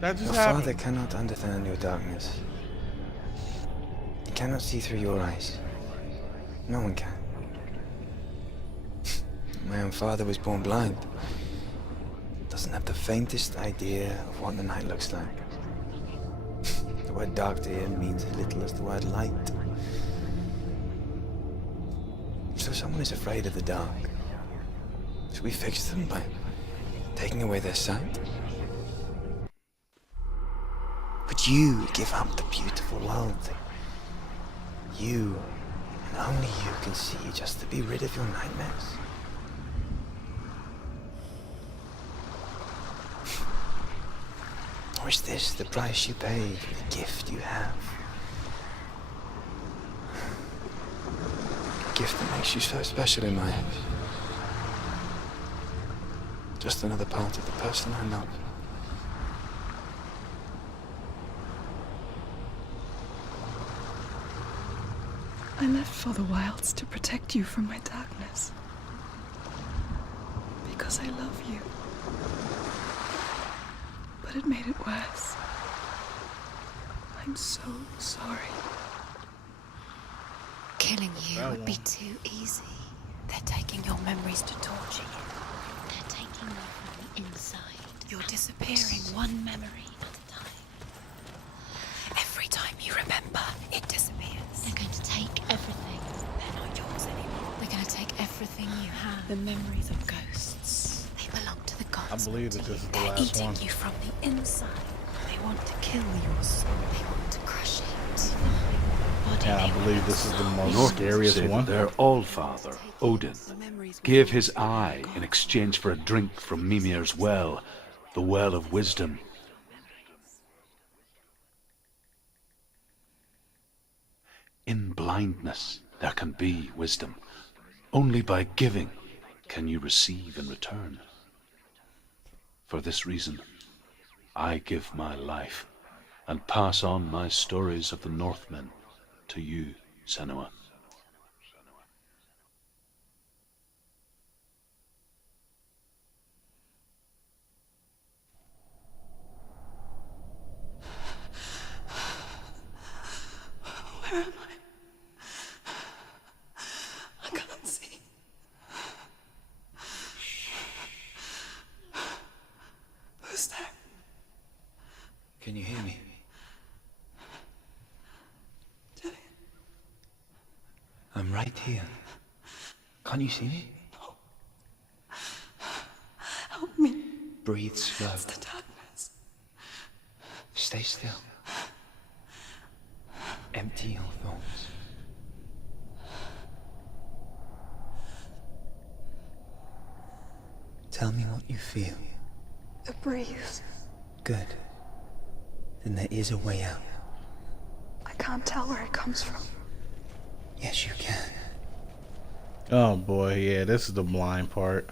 That just your happened. father cannot understand your darkness. He cannot see through your eyes. No one can. My own father was born blind. Doesn't have the faintest idea of what the night looks like. The word dark to him means as little as the word light. So someone is afraid of the dark. Should we fix them by taking away their sight? Would you give up the beautiful world that you, and only you, can see just to be rid of your nightmares? Or is this the price you pay for the gift you have? A gift that makes you so special in my eyes. Just another part of the person I love. I left for the wilds to protect you from my darkness. Because I love you. But it made it worse. I'm so sorry. Killing you That would be one. too easy. They're taking your memories to torture you. They're taking you from the inside. You're disappearing one memory at a time. Every time you remember, it disappears. They're going to take everything. They're not yours anymore. They're going to take everything you have. The memories of ghosts. They belong to the I gods. believe that this is the They're last eating one. you from the inside. They want to kill your soul. They want to crush it. And I believe this is the most Northmen scariest say that one. their Allfather, Odin, gave his eye in exchange for a drink from Mimir's well, the well of wisdom. In blindness there can be wisdom. Only by giving can you receive in return. For this reason, I give my life and pass on my stories of the Northmen to you, Senua. Where am I? I can't see. Who's there? Can you hear me? Dillian. I'm right here. Can't you see me? Help me. Breathe slow. It's the darkness. Stay still. Empty your thoughts. Tell me what you feel. The breeze. Good. Then there is a way out. I can't tell where it comes from. Yes, you can. Oh boy, yeah, this is the blind part.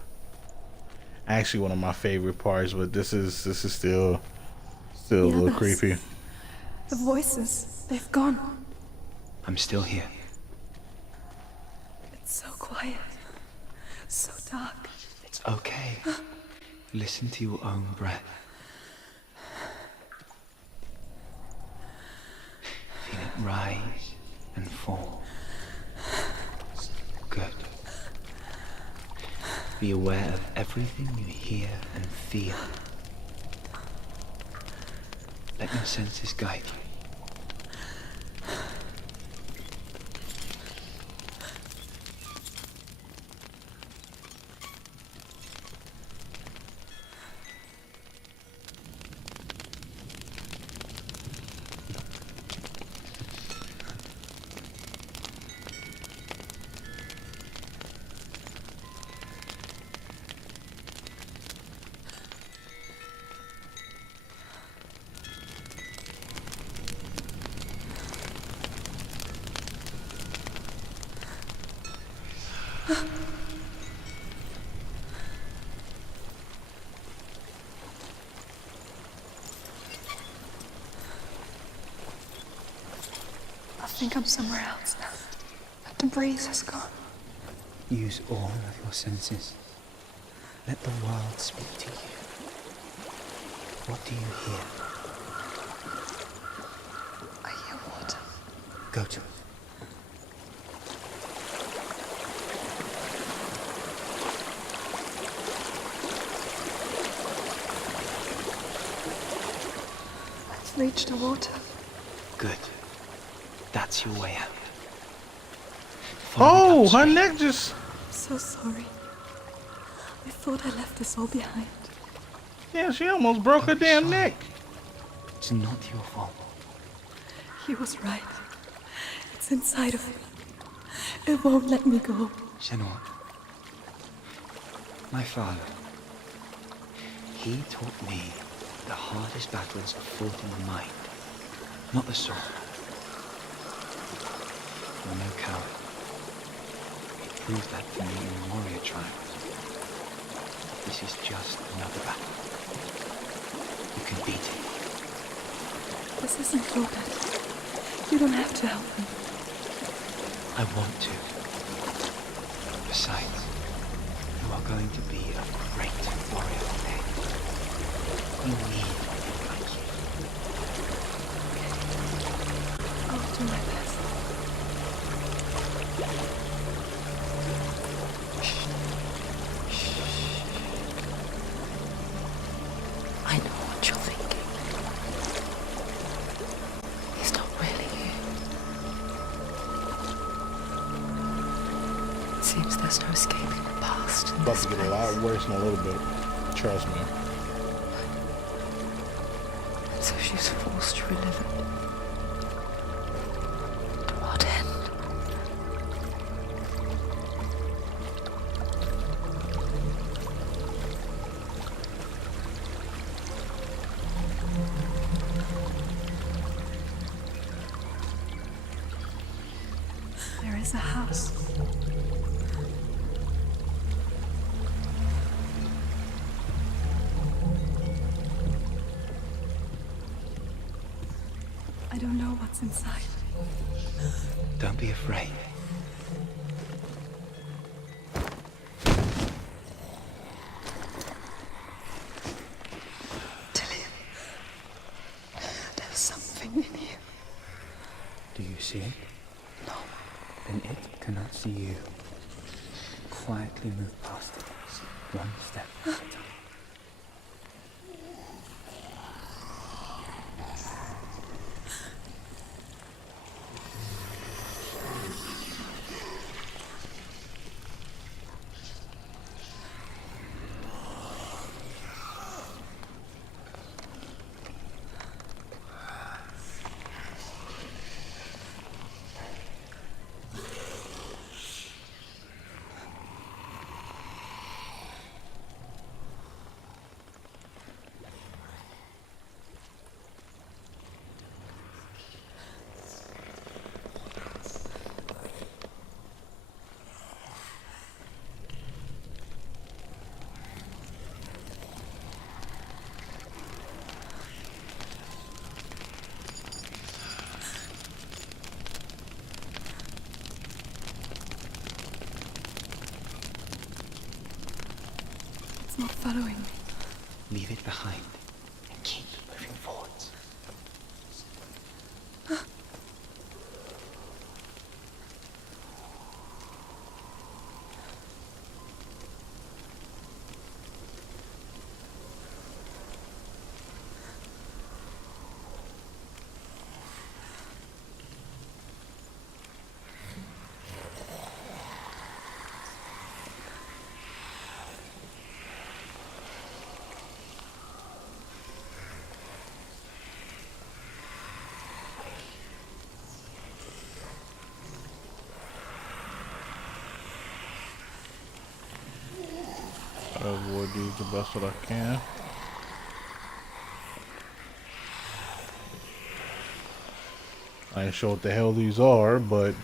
Actually, one of my favorite parts, but this is still a The little others. creepy. The voices, they've gone. I'm still here. It's so quiet. So dark. It's okay. Listen to your own breath. Feel it rise and fall. Good. Be aware of everything you hear and feel. Let your senses guide you. I think I'm somewhere else now. The breeze has gone. Use all of your senses. Let the world speak to you. What do you hear? I hear water. Go to it. I've reached the water. Good. That's your way out. Oh, Follow her it neck just. I'm so sorry. I thought I left this all behind. Yeah, she almost broke her damn neck. It's not your fault. He was right. It's inside of me. It won't let me go. Senua. My father. He taught me the hardest battles are fought in the mind, not the sword. You're no coward. He proved that for me in the warrior tribe. This is just another battle. You can beat it. This isn't your battle. You don't have to help me. I want to. Besides, you are going to be a great warrior one day. We need people like you. I'll do my best. I know what you're thinking. He's not really here. It seems there's no escaping the past in About this to get a place. lot worse in a little bit. Trust me. So she's forced to relive it. To what end? There is a house. I don't know what's inside. Don't be afraid. Dillian, there's something in you. Do you see it? No. Then it cannot see you. Quietly move past it, one step at a time. It's not following me. Leave it behind and keep moving forwards. I avoid these the best that I can. I ain't sure what the hell these are, but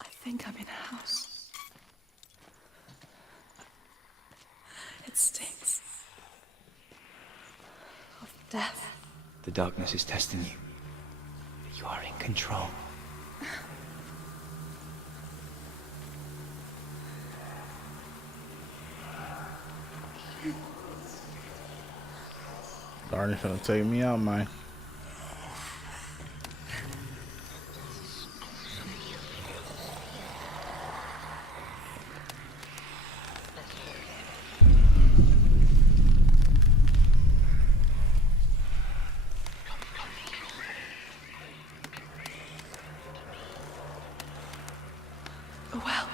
I think I'm in a house. It stinks of death. The darkness is testing you. You are in control. darn, it's gonna take me out, man. The well.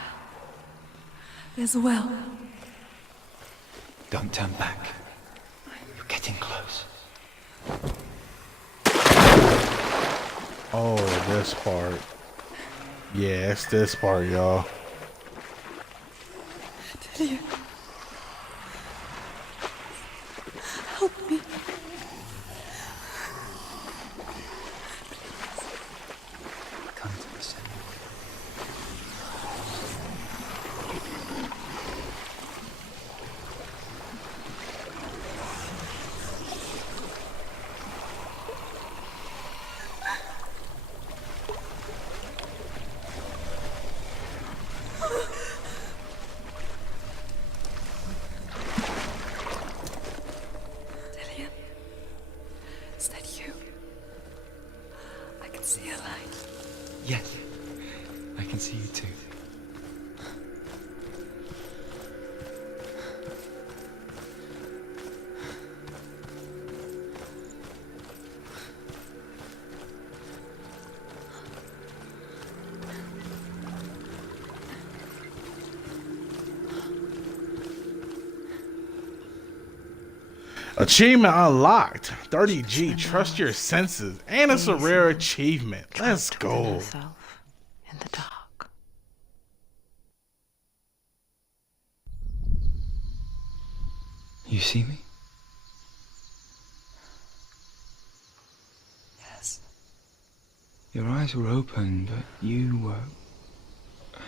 There's a well. Don't turn back. You're getting close. Oh, this part. Yeah, it's this part, y'all. Dillian. Help me. Come to me, Senua. Dillian. Is that you? I can see a light. Yes, I can see you too. Achievement unlocked. 30G. Trust your senses. And it's a rare achievement. Let's go. Herself in the dark. You see me? Yes. Your eyes were open, but you were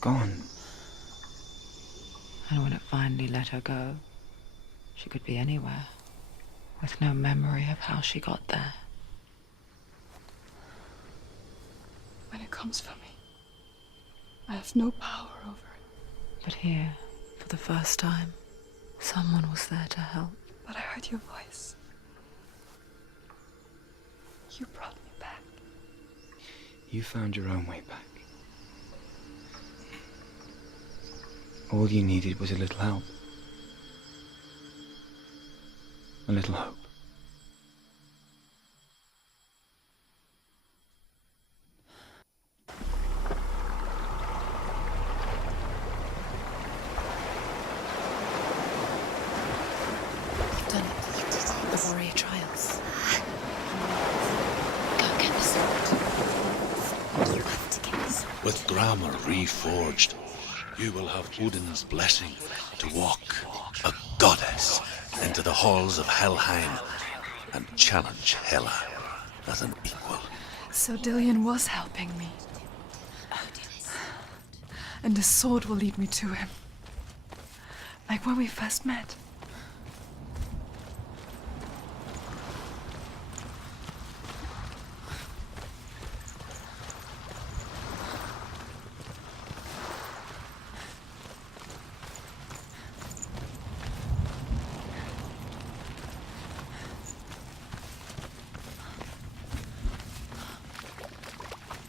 gone. And when it finally let her go, she could be anywhere, with no memory of how she got there. When it comes for me, I have no power over it. But here, for the first time, someone was there to help. But I heard your voice. You brought me back. You found your own way back. All you needed was a little help. A little hope. You've done it. You did it. The warrior trials. Go get the sword. You have to get the sword. With grammar reforged, you will have Odin's blessing to walk, a goddess, into the halls of Helheim and challenge Hela as an equal. So Dillian was helping me. And the sword will lead me to him. Like when we first met.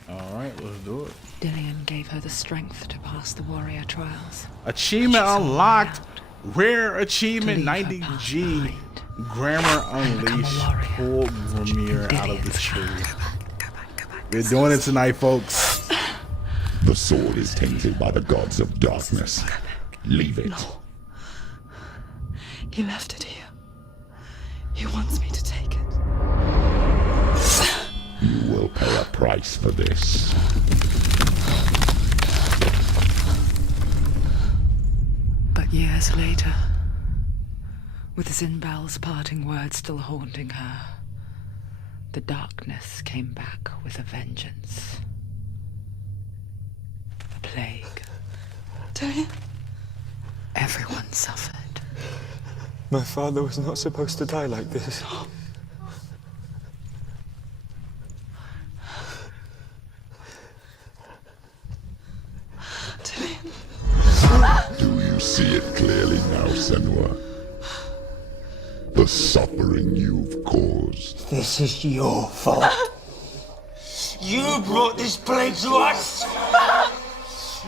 Alright, let's do it. Dillian gave her the strength to pass the warrior trials. Achievement She's unlocked. out Rare achievement to leave her past 90G. behind. Grammar become a unleashed. warrior. Pull Vermeer out of the Dillian's tree. We're doing it tonight, folks. The sword is tainted by the gods of darkness. Leave it. No. He left it here. He wants me to take it. You will pay a price for this. But years later, with Zinbal's parting words still haunting her, the darkness came back with a vengeance. A plague. Dillian? Everyone suffered. My father was not supposed to die like this. Do you see it clearly now, Senua? The suffering you've caused. This is your fault. You brought this plague to us!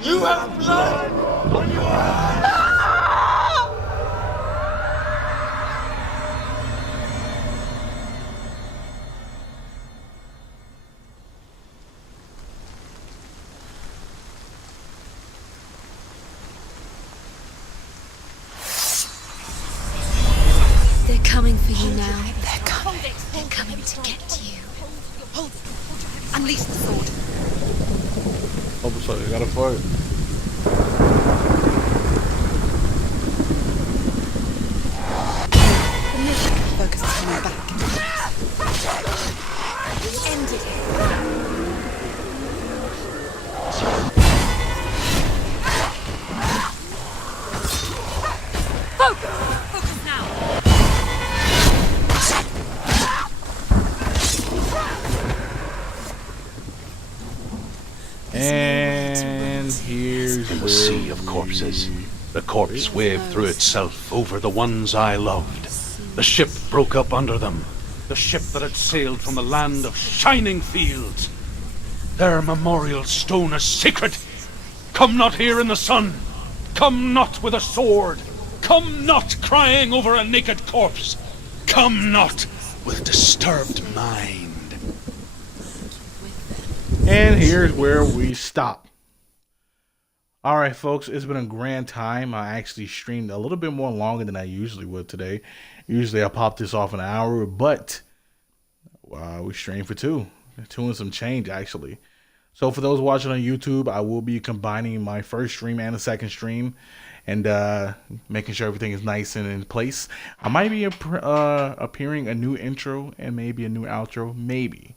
You have blood on your hands! Unleash the sword. Oh, sorry, I gotta fight. The mission focuses on your back. End it. Focus! Focus now! And here's In the sea of corpses, the corpse waved through itself over the ones I loved. The ship broke up under them, the ship that had sailed from the land of shining fields. Their memorial stone is sacred. Come not here in the sun. Come not with a sword. Come not crying over a naked corpse. Come not with disturbed mind. And here's where we stop. Alright folks, it's been a grand time. I actually streamed a little bit more longer than I usually would today. Usually I pop this off an hour, but we streamed for two and some change actually. So for those watching on YouTube, I will be combining my first stream and a second stream and making sure everything is nice and in place. I might be appearing a new intro and maybe a new outro, maybe.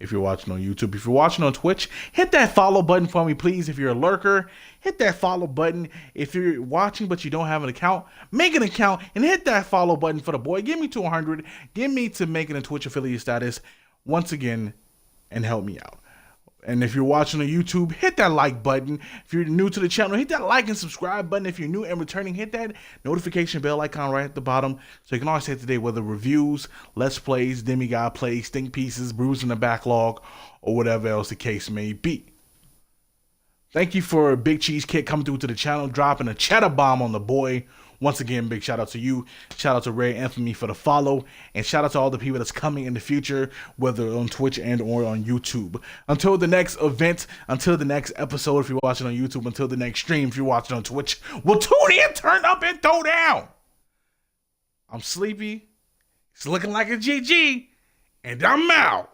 If you're watching on YouTube. If you're watching on Twitch, hit that follow button for me, please. If you're a lurker, hit that follow button. If you're watching but you don't have an account, make an account and hit that follow button for the boy. Get me to 100. Get me to making a Twitch affiliate status once again and help me out. And if you're watching on YouTube, hit that like button. If you're new to the channel, hit that like and subscribe button. If you're new and returning, hit that notification bell icon right at the bottom. So you can always say today whether reviews, let's plays, DemiGod plays, think pieces, bruising the backlog, or whatever else the case may be. Thank you for Big Cheese Kid coming through to the channel, dropping a cheddar bomb on the boy. Once again, big shout out to you. Shout out to Rare Infamy for the follow. And shout out to all the people that's coming in the future, whether on Twitch and or on YouTube. Until the next event, until the next episode if you're watching on YouTube, until the next stream if you're watching on Twitch, we'll tune in, turn up, and throw down. I'm sleepy. It's looking like a GG. And I'm out.